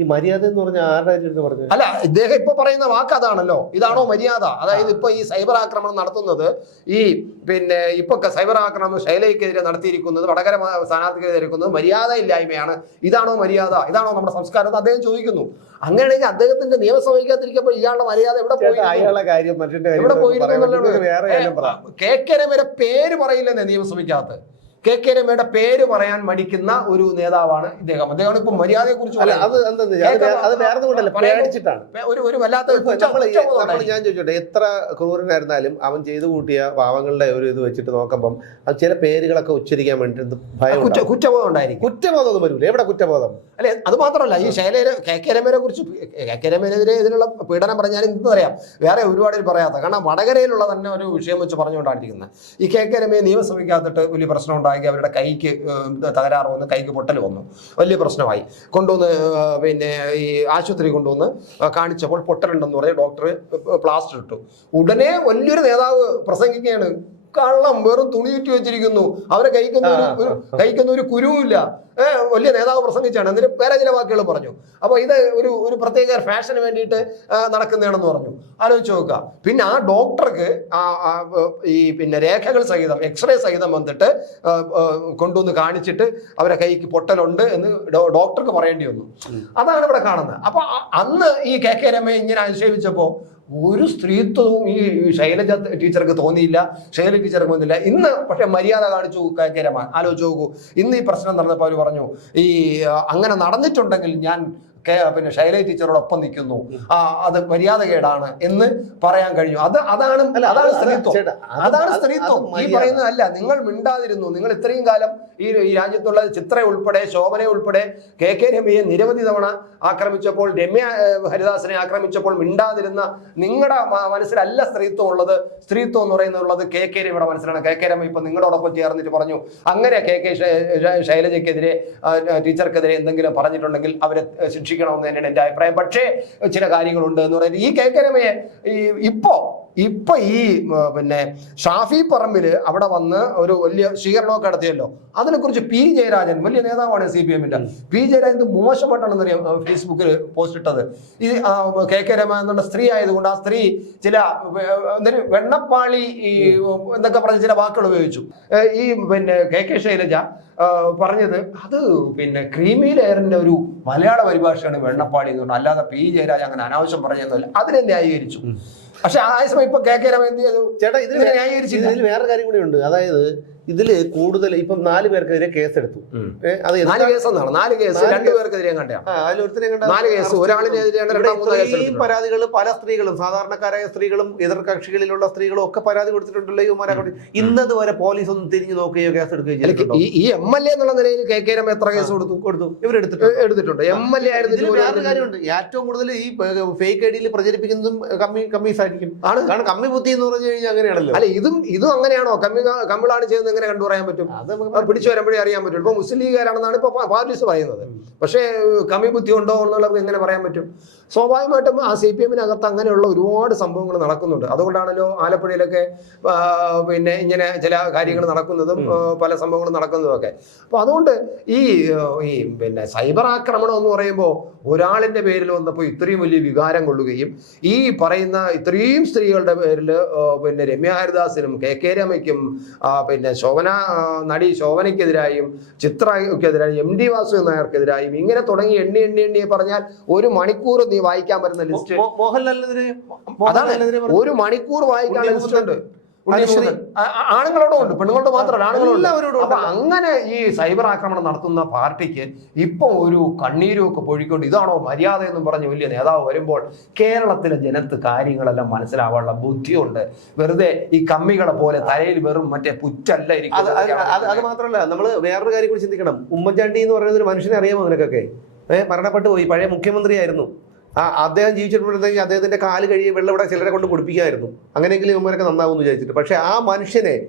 ഈ മര്യാദ എന്ന് പറഞ്ഞ ആരുടെ പറഞ്ഞു അല്ല ഇദ്ദേഹം ഇപ്പൊ പറയുന്ന വാക്ക് അതാണല്ലോ. ഇതാണോ മര്യാദ? അതായത് ഇപ്പൊ ഈ സൈബർ ആക്രമണം നടത്തുന്നത് ഈ പിന്നെ ഇപ്പൊ സൈബർ ആക്രമണം ശൈലയ്ക്കെതിരെ നടത്തിയിരിക്കുന്നത് വടകര സ്ഥാനാർത്ഥിക്കെതിരെ ഇരിക്കുന്നത് മര്യാദ ഇല്ലായ്മയാണ് ഇതാണോ മര്യാദ? ഇതാണോ നമ്മുടെ സംസ്കാരം അദ്ദേഹം ചോദിക്കുന്നു. അങ്ങനെയാണെങ്കിൽ അദ്ദേഹത്തിന്റെ നിയമസഭയ്ക്കകത്തിരിക്കുമ്പോൾ ഇയാളുടെ മര്യാദ എവിടെ പോയി എവിടെ പോയിരുന്നു കെ രമയുടെ പേര് പറയില്ലെന്നേ നിയമസഭയ്ക്കകത്ത്. കെ കെ രമയുടെ പേര് പറയാൻ മടിക്കുന്ന ഒരു നേതാവാണ് ഇദ്ദേഹം. അദ്ദേഹം ഇപ്പൊ മര്യാദയെ കുറിച്ച് ഒരു ഒരു വല്ലാത്ത. ഞാൻ ചോദിച്ചോട്ടെ എത്ര ക്രൂരനായിരുന്നാലും അവൻ ചെയ്തു കൂട്ടിയ പാവങ്ങളുടെ ഒരു ഇത് വെച്ചിട്ട് നോക്കുമ്പം അത് ചില പേരുകളൊക്കെ ഉച്ചരിക്കാൻ കുറ്റ കുറ്റബോധം ഉണ്ടായിരിക്കും. കുറ്റബോധം വരൂല. എവിടെ കുറ്റബോധം? അല്ലെ അത് മാത്രമല്ല ഈ ശൈലര കെ കെ രമേനെ കുറിച്ച് കെ കെ രമേനെതിരെ ഇതിനുള്ള പീഡനം പറഞ്ഞാൽ ഇന്ന് അറിയാം? വേറെ ഒരുപാട് പറയാത്ത കാരണം വടകരയിലുള്ള തന്നെ ഒരു വിഷയം വെച്ച് പറഞ്ഞുകൊണ്ടായിരിക്കുന്നത് ഈ കെ കെ രമയെ നിയമസഭയ്ക്കകത്തിട്ട് വലിയ പ്രശ്നം ഉണ്ടാക്കി അവരുടെ കൈക്ക് തകരാറ് വന്നു കൈക്ക് പൊട്ടൽ വന്നു. വലിയ പ്രശ്നമായി. കൊണ്ടുവന്ന് പിന്നെ ഈ ആശുപത്രി കൊണ്ടുവന്ന് കാണിച്ചപ്പോൾ പൊട്ടലുണ്ടെന്ന് പറഞ്ഞ് ഡോക്ടർ പ്ലാസ്റ്റർ ഇട്ടു. ഉടനെ വലിയൊരു നേതാവ് പ്രസംഗിക്കുകയാണ്. കള്ളം വെറും തുണി ചുറ്റി വെച്ചിരിക്കുന്നു. അവരെ കഴിക്കുന്ന ഒരു- കഴിക്കുന്ന ഒരു കുരുവില്ല വലിയ നേതാവ് പ്രസംഗിച്ചാണ്. എന്നിട്ട് വേറെ ചില വാക്കുകൾ പറഞ്ഞു. അപ്പൊ ഇത് ഒരു ഒരു പ്രത്യേക ഫാഷന് വേണ്ടിയിട്ട് നടക്കുന്നതാണെന്ന് പറഞ്ഞു. ആലോചിച്ച് നോക്കുക. പിന്നെ ആ ഡോക്ടർക്ക് ഈ പിന്നെ രേഖകൾ സഹിതം എക്സ്റേ സഹിതം വന്നിട്ട് കൊണ്ടുവന്ന് കാണിച്ചിട്ട് അവരെ കൈക്ക് പൊട്ടലുണ്ട് എന്ന് ഡോക്ടർക്ക് പറയേണ്ടി വന്നു. അതാണ് ഇവിടെ കാണുന്നത്. അപ്പൊ അന്ന് ഈ കെ കെ രമയെ ഇങ്ങനെ അധിക്ഷേപിച്ചപ്പോ ഒരു സ്ത്രീത്വവും ഈ ശൈലജ ടീച്ചർക്ക് തോന്നിയില്ല ശൈലജ ടീച്ചർക്ക് തോന്നിയില്ല. ഇന്ന് പക്ഷെ മര്യാദ കാണിച്ചു കെ ആലോചിച്ച് നോക്കൂ. ഇന്ന് ഈ പ്രശ്നം നടന്നപ്പോൾ അവർ പറഞ്ഞു ഈ അങ്ങനെ നടന്നിട്ടുണ്ടെങ്കിൽ ഞാൻ കെ- പിന്നെ ശൈലജ ടീച്ചറോടൊപ്പം നിൽക്കുന്നു. ആ അത് മര്യാദകേടാണ് എന്ന് പറയാൻ കഴിഞ്ഞു. അത് അതാണ് അല്ല, അതാണ് സ്ത്രീത്വം. അതാണ് സ്ത്രീത്വം. ഈ പറയുന്നത് പറയുന്നതല്ല നിങ്ങൾ മിണ്ടാതിരുന്നു. നിങ്ങൾ ഇത്രയും കാലം ഈ ഈ രാജ്യത്തുള്ള ചിത്ര ഉൾപ്പെടെ ശോഭന ഉൾപ്പെടെ കെ കെ രമയെ നിരവധി തവണ ആക്രമിച്ചപ്പോൾ രമ്യ ഹരിദാസിനെ ആക്രമിച്ചപ്പോൾ മിണ്ടാതിരുന്ന നിങ്ങളുടെ മനസ്സിലല്ല സ്ത്രീത്വം ഉള്ളത്. സ്ത്രീത്വം എന്ന് പറയുന്നുള്ളത് കെ കെ രമയുടെ മനസ്സിലാണ്. കെ കെ രമ ഇപ്പൊ നിങ്ങളോടൊപ്പം ചേർന്നിട്ട് പറഞ്ഞു അങ്ങനെ കെ കെ ശൈലജയ്ക്കെതിരെ ടീച്ചർക്കെതിരെ എന്തെങ്കിലും പറഞ്ഞിട്ടുണ്ടെങ്കിൽ അവരെ ശിക്ഷിക്കണമെന്ന് തന്നെയാണ് എന്റെ അഭിപ്രായം. പക്ഷേ ചില കാര്യങ്ങളുണ്ട് എന്ന് പറയുന്നത് ഈ കെ കെ രമയെ ഈ ഇപ്പോ ഈ പിന്നെ ഷാഫി പറമ്പിൽ അവിടെ വന്ന് ഒരു വലിയ സ്വീകരണമൊക്കെ നടത്തിയല്ലോ. അതിനെക്കുറിച്ച് പി ജയരാജൻ വലിയ നേതാവാണ് സി പി എമ്മിന്റെ. പി ജയരാജൻ മോശമായിട്ടാണെന്ന് അറിയാം ഫേസ്ബുക്കിൽ പോസ്റ്റ് ഇട്ടത്. ഈ കെ കെ രമ എന്നുള്ള സ്ത്രീ ആയതുകൊണ്ട് ആ സ്ത്രീ ചില എന്തൊരു വെണ്ണപ്പാളി എന്നൊക്കെ പറഞ്ഞ ചില വാക്കുകൾ ഉപയോഗിച്ചു. ഈ പിന്നെ കെ കെ ശൈലജ പറഞ്ഞത് അത് പിന്നെ ക്രീമി ലെയറിന്റെ ഒരു മലയാള പരിഭാഷയാണ് വെണ്ണപ്പാളി എന്ന് പറഞ്ഞാൽ അല്ലാതെ പി ജയരാജ് അങ്ങനെ അനാവശ്യം പറഞ്ഞതല്ല അതിനെ ന്യായീകരിച്ചു. പക്ഷെ ആ സമയം ഇപ്പൊ കെ കെ രമ എന്ത് ചെയ്തു ചേട്ടാ ഇതിൽ ഇതിനെ ന്യായീകരിച്ചില്ല ഇതിൽ വേറെ കാര്യം കൂടി ഉണ്ട്. അതായത് ഇതിൽ കൂടുതൽ ഇപ്പം നാല് പേർക്കെതിരെ കേസെടുത്തു. നാല് കേസ് എന്നാണ്. നാല് കേസ്. രണ്ടു പേർക്കെതിരെ നാല് കേസ്. ഒരാളിനെതിരെയാണ്. പരാതികൾ പല സ്ത്രീകളും സാധാരണക്കാരായ സ്ത്രീകളും എതിർ കക്ഷികളിലുള്ള സ്ത്രീകളും ഒക്കെ പരാതി കൊടുത്തിട്ടുണ്ടല്ലോ ഇവന്മാരെ ഇന്നത് വരെ പോലീസ് ഒന്നും തിരിഞ്ഞു നോക്കുകയോ കേസ് എടുക്കുകയോ ഈ എം എൽ എ എന്നുള്ള നിലയിൽ കെ കെ രമ എത്ര കേസ് കൊടുത്തു? കൊടുത്തു. ഇവർ എടുത്തിട്ടുണ്ട്. എടുത്തിട്ടുണ്ട് എം എൽ എ ആയിരുന്നു ഇതിൽ ഏറ്റവും കൂടുതൽ ഈ ഫേക്ക് ഐ ഡിയിൽ പ്രചരിപ്പിക്കുന്നതും കമ്മി കമ്മീസ് ആയിരിക്കും ആണ്. കാരണം കമ്മി ബുദ്ധി എന്ന് പറഞ്ഞു കഴിഞ്ഞാൽ അങ്ങനെയാണല്ലോ. അല്ല ഇതും ഇതും അങ്ങനെയാണോ? കമ്മി കമ്മിളാണ് ചെയ്യുന്നത് എങ്ങനെ കണ്ടു പറയാൻ പറ്റും? അത് പിടിച്ചു വരുമ്പോഴേ അറിയാൻ പറ്റും ഇപ്പൊ മുസ്ലിം ലീഗുകാരാണെന്നാണ് ഇപ്പൊ പാർട്ടീസ് പറയുന്നത്. പക്ഷേ കമ്മി ബുദ്ധി ഉണ്ടോ എന്നുള്ളത് എങ്ങനെ പറയാൻ പറ്റും? സ്വാഭാവികമായിട്ടും ആ സി പി എമ്മിനകത്ത് അങ്ങനെയുള്ള ഒരുപാട് സംഭവങ്ങൾ നടക്കുന്നുണ്ട്. അതുകൊണ്ടാണല്ലോ ആലപ്പുഴയിലൊക്കെ പിന്നെ ഇങ്ങനെ ചില കാര്യങ്ങൾ നടക്കുന്നതും പല സംഭവങ്ങളും നടക്കുന്നതും ഒക്കെ അപ്പൊ അതുകൊണ്ട് ഈ ഈ പിന്നെ സൈബർ ആക്രമണം എന്ന് പറയുമ്പോൾ ഒരാളിന്റെ പേരിൽ വന്നപ്പോൾ ഇത്രയും വലിയ വികാരം കൊള്ളുകയും ഈ പറയുന്ന ഇത്രയും സ്ത്രീകളുടെ പേരിൽ പിന്നെ രമ്യ ഹരിദാസിനും കെ കെ രമയ്ക്കും പിന്നെ ശോഭന നടി ശോഭനയ്ക്കെതിരായും ചിത്രയ്ക്കെതിരായും എം ഡി വാസു നായർക്കെതിരായും ഇങ്ങനെ തുടങ്ങി എണ്ണി എണ്ണി എണ്ണി പറഞ്ഞാൽ ഒരു മണിക്കൂർ നീ വായിക്കാൻ പറ്റുന്ന ലിസ്റ്റ്. അതാണ്. ഒരു മണിക്കൂർ വായിക്കാൻ ലിസ്റ്റ് ഉണ്ട്. ആണുങ്ങളോടും ഉണ്ട് പെണ്ണുങ്ങളോട് മാത്രമല്ല ആണുങ്ങളോട് അപ്പൊ അങ്ങനെ ഈ സൈബർ ആക്രമണം നടത്തുന്ന പാർട്ടിക്ക് ഇപ്പൊ ഒരു കണ്ണീരും ഒക്കെ പൊഴിക്കൊണ്ട് ഇതാണോ മര്യാദ എന്നും പറഞ്ഞ് വലിയ നേതാവ് വരുമ്പോൾ കേരളത്തിലെ ജനത്ത് കാര്യങ്ങളെല്ലാം മനസ്സിലാവാനുള്ള ബുദ്ധിയുണ്ട്. വെറുതെ ഈ കമ്മികളെ പോലെ തലയിൽ വെറും മറ്റേ പുറ്റല്ല അത് മാത്രമല്ല നമ്മൾ വേറൊരു കാര്യം കൂടി ചിന്തിക്കണം. ഉമ്മൻചാണ്ടി എന്ന് പറയുന്ന ഒരു മനുഷ്യനെ അറിയാമോ നിനക്കൊക്കെ? ഏഹ് മരണപ്പെട്ടു പോയി പഴയ മുഖ്യമന്ത്രിയായിരുന്നു. ആ അദ്ദേഹം ജീവിച്ചിട്ടുണ്ടെങ്കിൽ അദ്ദേഹത്തിന്റെ കാൽ കഴിയും വെള്ളം ഇവിടെ ചിലരെ കൊണ്ട് കുടിപ്പിക്കായിരുന്നു അങ്ങനെയെങ്കിലും ഇവന്മാരൊക്കെ നന്നാവും വിചാരിച്ചിട്ട്. പക്ഷെ ആ മനുഷ്യനെ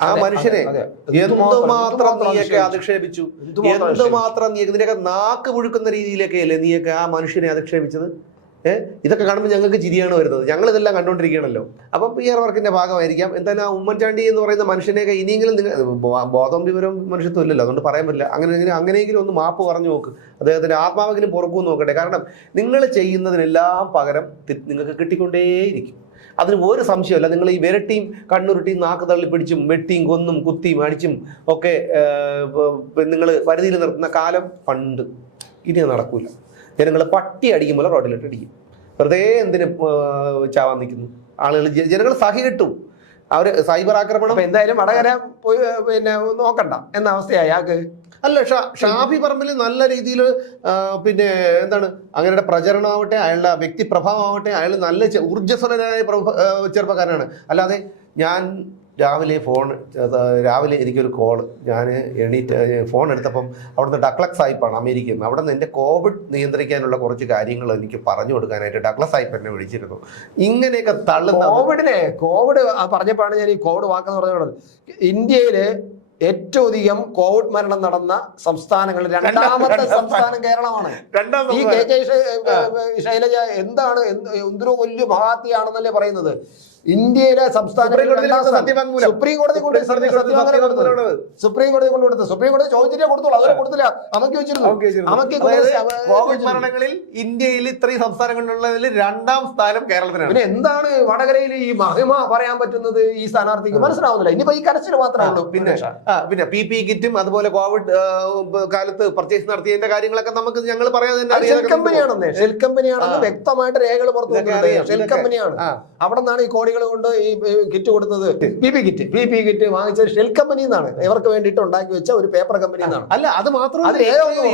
ആ മനുഷ്യനെ. എന്തുമാത്രം- നീയൊക്കെ അധിക്ഷേപിച്ചു. എന്തുമാത്രം നീ ഇതിനൊക്കെ നാക്ക് പുഴുക്കുന്ന രീതിയിലൊക്കെ അല്ലേ നീയൊക്കെ ആ മനുഷ്യനെ അധിക്ഷേപിച്ചത്? ഇതൊക്കെ കാണുമ്പോൾ ഞങ്ങൾക്ക് ചിരിയാണ് വരുന്നത്. ഞങ്ങൾ ഇതെല്ലാം കണ്ടുകൊണ്ടിരിക്കുകയാണല്ലോ അപ്പം പി ആർ വർക്കിന്റെ ഭാഗമായിരിക്കാം. എന്തായാലും ആ ഉമ്മൻചാണ്ടി എന്ന് പറയുന്ന മനുഷ്യനെയൊക്കെ ഇനിയെങ്കിലും നിങ്ങൾ ബോധം വിവരം മനുഷ്യത്വം ഇല്ലല്ലോ. അതുകൊണ്ട് പറയാൻ പറ്റില്ല. അങ്ങനെ അങ്ങനെയെങ്കിലും ഒന്ന് മാപ്പ് പറഞ്ഞു നോക്ക്. അദ്ദേഹത്തിന്റെ ആത്മാവെങ്കിലും പുറക്കൂ നോക്കട്ടെ. കാരണം നിങ്ങൾ ചെയ്യുന്നതിനെല്ലാം പകരം നിങ്ങൾക്ക് കിട്ടിക്കൊണ്ടേയിരിക്കും. അതിന് ഒരു സംശയമല്ല നിങ്ങൾ ഈ വിരട്ടിയും കണ്ണുരുട്ടിയും നാക്ക് തള്ളിപ്പിടിച്ചും വെട്ടിയും കൊന്നും കുത്തിയും അടിച്ചും ഒക്കെ നിങ്ങൾ വരുതിയിൽ നിർത്തുന്ന കാലം പണ്ട്. ഇനി നടക്കൂല. ജനങ്ങൾ പട്ടി അടിക്കുമ്പോൾ റോഡിലിട്ട് അടിക്കും വെറുതെ എന്തിനു ചാവാൻ നിൽക്കുന്നു ആളുകൾ ജനങ്ങൾ സഹി കിട്ടും. അവർ സൈബർ ആക്രമണം എന്തായാലും വടകര പോയി പിന്നെ നോക്കണ്ട എന്ന അവസ്ഥയായി അയാൾക്ക് അല്ല ഷാ ഷാഫി പറമ്പിൽ നല്ല രീതിയിൽ പിന്നെ എന്താണ് അങ്ങനെയുടെ പ്രചരണമാവട്ടെ അയാളുടെ വ്യക്തിപ്രഭാവമാവട്ടെ അയാൾ നല്ല ഊർജസ്വലനായ ചെറുപ്പക്കാരനാണ്. അല്ലാതെ ഞാൻ രാവിലെ ഫോൺ രാവിലെ എനിക്കൊരു കോൾ ഞാൻ എണീറ്റ് ഫോൺ എടുത്തപ്പം അവിടുന്ന് ഡക്ലക്സ് സായിപ്പാണ് അമേരിക്കയിൽ അവിടെ നിന്ന് എന്റെ കോവിഡ് നിയന്ത്രിക്കാനുള്ള കുറച്ച് കാര്യങ്ങൾ എനിക്ക് പറഞ്ഞു കൊടുക്കാനായിട്ട് ഡക്ലസ് സായിപ്പ് എന്നെ വിളിച്ചിരുന്നു. ഇങ്ങനെയൊക്കെ തള്ളുന്ന കോവിഡിനെ കോവിഡ് പറഞ്ഞപ്പോഴാണ് ഞാൻ ഈ കോവിഡ് വാക്കെന്ന് പറഞ്ഞത് ഇന്ത്യയിൽ ഏറ്റവും അധികം കോവിഡ് മരണം നടന്ന സംസ്ഥാനങ്ങളിൽ രണ്ടാമത്തെ രണ്ടാം സംസ്ഥാനം കേരളമാണ്. ഈ കെ കെ ശൈലജ എന്താണ് എന്ത് എന്തൊരു വലിയ മഹാത്തിയാണെന്നല്ലേ പറയുന്നത്? ഇന്ത്യയിലെ സംസ്ഥാന സുപ്രീം കോടതി കൊണ്ട് സുപ്രീം കോടതി സത്യവാങ്മൂലം സുപ്രീം കോടതി ചോദിച്ചിട്ടേ കൊടുത്തുള്ളൂ. അവരെ കൊടുത്തില്ല. അമക്ക് വെച്ചിരുന്നു അമക്ക് കോവിഡ് മരണങ്ങളിൽ ഇന്ത്യയിൽ ഇത്രയും സംസ്ഥാനങ്ങളിലുള്ളതിൽ രണ്ടാം സ്ഥാനം കേരളത്തിനാണ്. പിന്നെ എന്താണ് വടകരയിൽ ഈ മഹിമ പറയാൻ പറ്റുന്നത്? ഈ സ്ഥാനാർത്ഥിക്ക് മനസ്സിലാവുന്നില്ല. ഇനിയിപ്പോ ഈ കരച്ചിൽ മാത്രമേ ഉള്ളൂ. പിന്നെ പിന്നെ പി പി കിറ്റും അതുപോലെ കോവിഡ് കാലത്ത് പർച്ചേസ് നടത്തിയതിന്റെ കാര്യങ്ങളൊക്കെ നമുക്ക് ഞങ്ങൾ പറയാതെ ഷെൽ കമ്പനിയാണെന്ന് ഷെൽ കമ്പനിയാണെന്ന് വ്യക്തമായിട്ട് രേഖകൾ പുറത്തു ഷെൽ കമ്പനിയാണ്. അവിടെ നിന്നാണ് ഈ കോടികൾ കൊണ്ട് ഈ കിറ്റ് കൊടുത്തത് P P kit P P kit വാങ്ങിച്ചത് ഷെൽ കമ്പനി എന്നാണ് ഇവർക്ക് വേണ്ടിയിട്ട് ഉണ്ടാക്കി വെച്ച ഒരു പേപ്പർ കമ്പനി എന്നാണ് അല്ല അത് അത്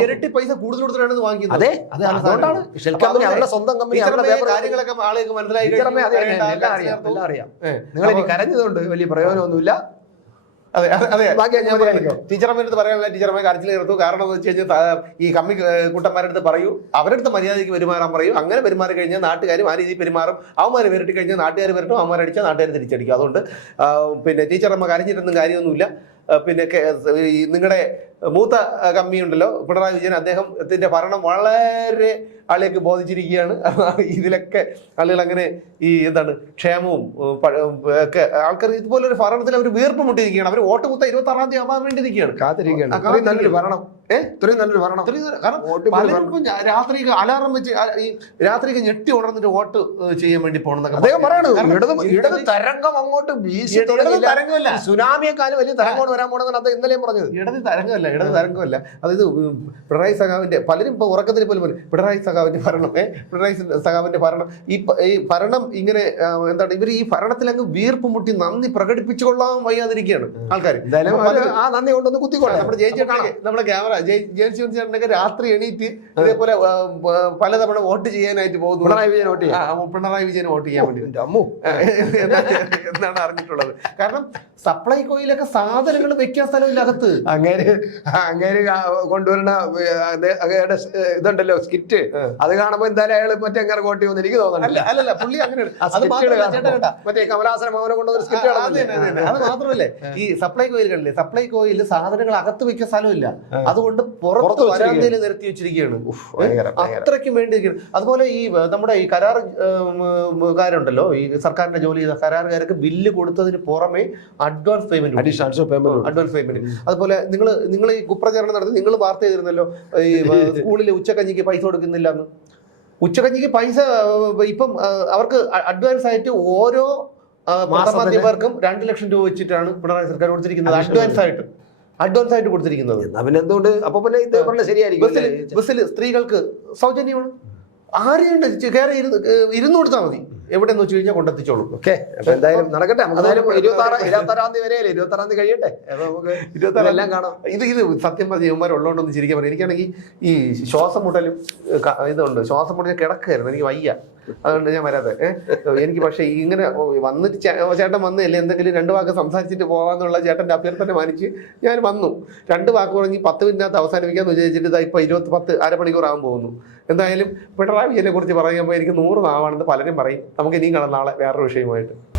ഇരട്ടി പൈസ കൂടുതൽ കൊടുത്തിട്ടാണ് വാങ്ങിക്കുന്നത്. അതെ അത് അതുകൊണ്ടാണ് ഷെൽ കമ്പനി അവരുടെ സ്വന്തം കമ്പനി കാര്യങ്ങളൊക്കെ ആളുകൾക്ക് മനസ്സിലായി. അറിയാം. നിങ്ങൾ ഇനി കരഞ്ഞതുകൊണ്ട് വലിയ പ്രയോജനമൊന്നുമില്ല. അതെ അതെ, ബാക്കി ഞാൻ മതിയായിരിക്കും. അടുത്ത് പറയാനുള്ള ടീച്ചറമ്മ കരച്ചിൽ നിർത്തും കാരണം എന്ന് വെച്ച് കഴിഞ്ഞാൽ ഈ കമ്മി ഏഹ്, കൂട്ടന്മാരുടെ അടുത്ത് പറയൂ. അവരുടെ അടുത്ത് മര്യാദയ്ക്ക് പെരുമാറാൻ പറയൂ. അങ്ങനെ പെരുമാറി കഴിഞ്ഞാൽ നാട്ടുകാരും ആ രീതിയിൽ പെരുമാറും. അവന്മാരെ വിരട്ടി കഴിഞ്ഞാൽ നാട്ടുകാർ വരട്ടും അവന്മാരെ അടിച്ചാൽ നാട്ടുകാർ തിരിച്ചടിക്കും. അതുകൊണ്ട് പിന്നെ ടീച്ചറമ്മ കരഞ്ഞിട്ടൊന്നും കാര്യമൊന്നുമില്ല. പിന്നെ നിങ്ങളുടെ മൂത്ത കമ്മിയുണ്ടല്ലോ. പിണറായി വിജയൻ അദ്ദേഹത്തിന്റെ ഭരണം വളരെ ആളെയൊക്കെ ബോധിച്ചിരിക്കുകയാണ്. (laughs) ഇതിലൊക്കെ ആളുകൾ അങ്ങനെ ഈ എന്താണ് ക്ഷേമവും ഒക്കെ ആൾക്കാർ ഇതുപോലെ ഒരു ഭരണത്തിൽ അവർ വീർപ്പ് മുട്ടിയിരിക്കുകയാണ്. അവർ വോട്ട് കുത്ത ഇരുപത്തി ആറാം തീയതി ആവാൻ വേണ്ടി നിൽക്കുകയാണ്. കാത്തിരിക്കുകയാണ്. ഭരണം? ഇത്രയും നല്ലൊരു ഭരണം. കാരണം രാത്രി അലാറം വെച്ച് ഈ രാത്രിക്ക് ഞെട്ടി ഉണർന്നിട്ട് വോട്ട് ചെയ്യാൻ വേണ്ടി പോകണമെന്നൊക്കെ അദ്ദേഹം പറയാണ് കാരണം ഇടത് ഇടത് തരംഗം അങ്ങോട്ട് തരംഗമല്ല. സുനാമിയെക്കാളും വലിയ തരംഗം വരാൻ പോകണമെന്ന് അദ്ദേഹം ഇന്നലെയും പറഞ്ഞത്. ഇടത് തരംഗമല്ല ഇടത് തരംഗമല്ല. അതായത് പിണറായി സഖാവിന്റെ പലരും ഇപ്പൊ ഉറക്കത്തിൽ പോലും പറയും പിണറായി സഖാവിന്റെ ഭരണം ഏഹ് പിണറായി സഖാവിന്റെ ഭരണം. ഈ ഈ ഭരണം ഇങ്ങനെ എന്താണ് ഇവർ ഈ ഭരണത്തിൽ അങ്ങ് വീർപ്പ് മുട്ടി നന്ദി പ്രകടിപ്പിച്ചുകൊള്ളാൻ വയ്യാതിരിക്കുകയാണ് ആൾക്കാർ ആ നന്ദി കൊണ്ടൊന്ന് കുത്തിക്കൊള്ളാം നമ്മുടെ ജയിച്ചിട്ടാണ് നമ്മുടെ ക്യാമറ ജയിൻ ചേട്ടനൊക്കെ രാത്രി എണീറ്റ് ഇതേപോലെ പലതവണ വോട്ട് ചെയ്യാനായിട്ട് പോകുന്നു. പിണറായി വിജയൻ വോട്ട് ചെയ്യാം. പിണറായി വിജയൻ വോട്ട് ചെയ്യാൻ വേണ്ടി. അമ്മു. എന്നാണ് അറിഞ്ഞിട്ടുള്ളത്. കാരണം സപ്ലൈകോയിലൊക്കെ സാധനങ്ങൾ വെക്കാൻ സ്ഥലമില്ല അകത്ത് അങ്ങനെ അങ്ങനെ കൊണ്ടുവരുന്ന അങ്ങയുടെ ഇതുണ്ടല്ലോ സ്കിറ്റ്. അത് കാണുമ്പോ എന്തായാലും അയാൾ മറ്റേ അങ്ങനെ കോട്ടി വന്ന് എനിക്ക് തോന്നുന്നു അല്ലല്ല പുള്ളി അങ്ങനെയാണ്. അത്. മറ്റേ കമലാസന കൊണ്ടുവന്ന സ്കിറ്റ് അത് അത്. അത് മാത്രമല്ലേ ഈ സപ്ലൈ കണ്ടില്ലേ സപ്ലൈ കോയിൽ സാധനങ്ങൾ അകത്ത് വെക്കാൻ സ്ഥലമില്ല. അതുകൊണ്ട് പുറത്ത് പുറത്ത്. വരാന്തയിൽ നിരത്തി വെച്ചിരിക്കുകയാണ്. അത്രയ്ക്കും വേണ്ടി അതുപോലെ ഈ നമ്മുടെ ഈ കരാർ കാരുണ്ടല്ലോ ഈ സർക്കാരിന്റെ ജോലി ചെയ്ത കരാറുകാർക്ക് ബില്ല് കൊടുത്തതിന് പുറമെ അഡ്വാൻസ് പേയ്മെന്റ് അഡ്വാൻസ് പേയ്മെന്റ്. അതുപോലെ നിങ്ങൾ നിങ്ങൾ ഈ കുപ്രചാരണം നടത്തി നിങ്ങൾ വാർത്ത ചെയ്തിരുന്നല്ലോ ഈ സ്കൂളിൽ ഉച്ചക്കഞ്ഞിക്ക് പൈസ കൊടുക്കുന്നില്ല എന്ന് ഉച്ചക്കഞ്ഞിക്ക് പൈസ ഇപ്പം അവർക്ക് അഡ്വാൻസ് ആയിട്ട് ഓരോ മാസമാധ്യമർക്കും രണ്ട് ലക്ഷം രൂപ വെച്ചിട്ടാണ് പിണറായി സർക്കാർ കൊടുത്തിരിക്കുന്നത് അഡ്വാൻസ് ആയിട്ട്. അഡ്വാൻസ് ആയിട്ട് കൊടുത്തിരിക്കുന്നത്. പിന്നെ എന്തുകൊണ്ട്? അപ്പൊ പിന്നെ ഇത് പറഞ്ഞ ശരിയായിരിക്കും ബസ്സിൽ ബസ്സിൽ സ്ത്രീകൾക്ക് സൗജന്യമാണ്. ആരെയുണ്ട് കയറി ഇരുന്ന് ഇരുന്ന് കൊടുത്താൽ മതി. എവിടെ എന്ന് വെച്ച് കഴിഞ്ഞാൽ കൊണ്ടെത്തിച്ചോളൂ. ഓക്കെ. അപ്പൊ എന്തായാലും നടക്കട്ടെ. നമുക്ക് ഇരുപത്താറ് എന്തായാലും ഇരുപത്തി ആറ് ഇരുപത്തി ആറാം തീയതി വരെയല്ലേ? ഇരുപത്താറാം തീയതി കഴിയട്ടെ? അപ്പൊ നമുക്ക് ഇരുപത്താറാം എല്ലാം കാണാം. ഇത് ഇത് സത്യം പറഞ്ഞ ഇവന്മാർ ഉള്ളതുകൊണ്ടൊന്ന് ചിരിക്കാൻ പറയും. എനിക്കാണെങ്കിൽ ഈ ശ്വാസം മുട്ടലും ഇതുണ്ട്. ശ്വാസം മുട്ടൽ കിടക്കായിരുന്നു എനിക്ക് വയ്യ. അതുകൊണ്ട് ഞാൻ വരാതെ. എനിക്ക് പക്ഷേ ഇങ്ങനെ വന്നിട്ട് ചേട്ടൻ വന്നല്ലേ എന്തെങ്കിലും രണ്ട് വാക്ക് സംസാരിച്ചിട്ട് പോകാമെന്നുള്ള ചേട്ടന്റെ അഭ്യർത്ഥന മാനിച്ച് ഞാൻ വന്നു. രണ്ട് വാക്ക് പറഞ്ഞ് പത്ത് മിനിറ്റിനകത്ത് അവസാനിപ്പിക്കാന്ന് വിചാരിച്ചിട്ട് ഇതാ ഇപ്പൊ ഇരുപത്തി പത്ത് അരമണിക്കൂർ ആകാൻ പോകുന്നു. എന്തായാലും പിണറായി വിജയനെ കുറിച്ച് പറയുമ്പോൾ എനിക്ക് നൂറ് നാവാണെന്ന് പലരും പറയും. നമുക്ക് ഇനിയും കാണാം നാളെ വേറൊരു വിഷയമായിട്ട്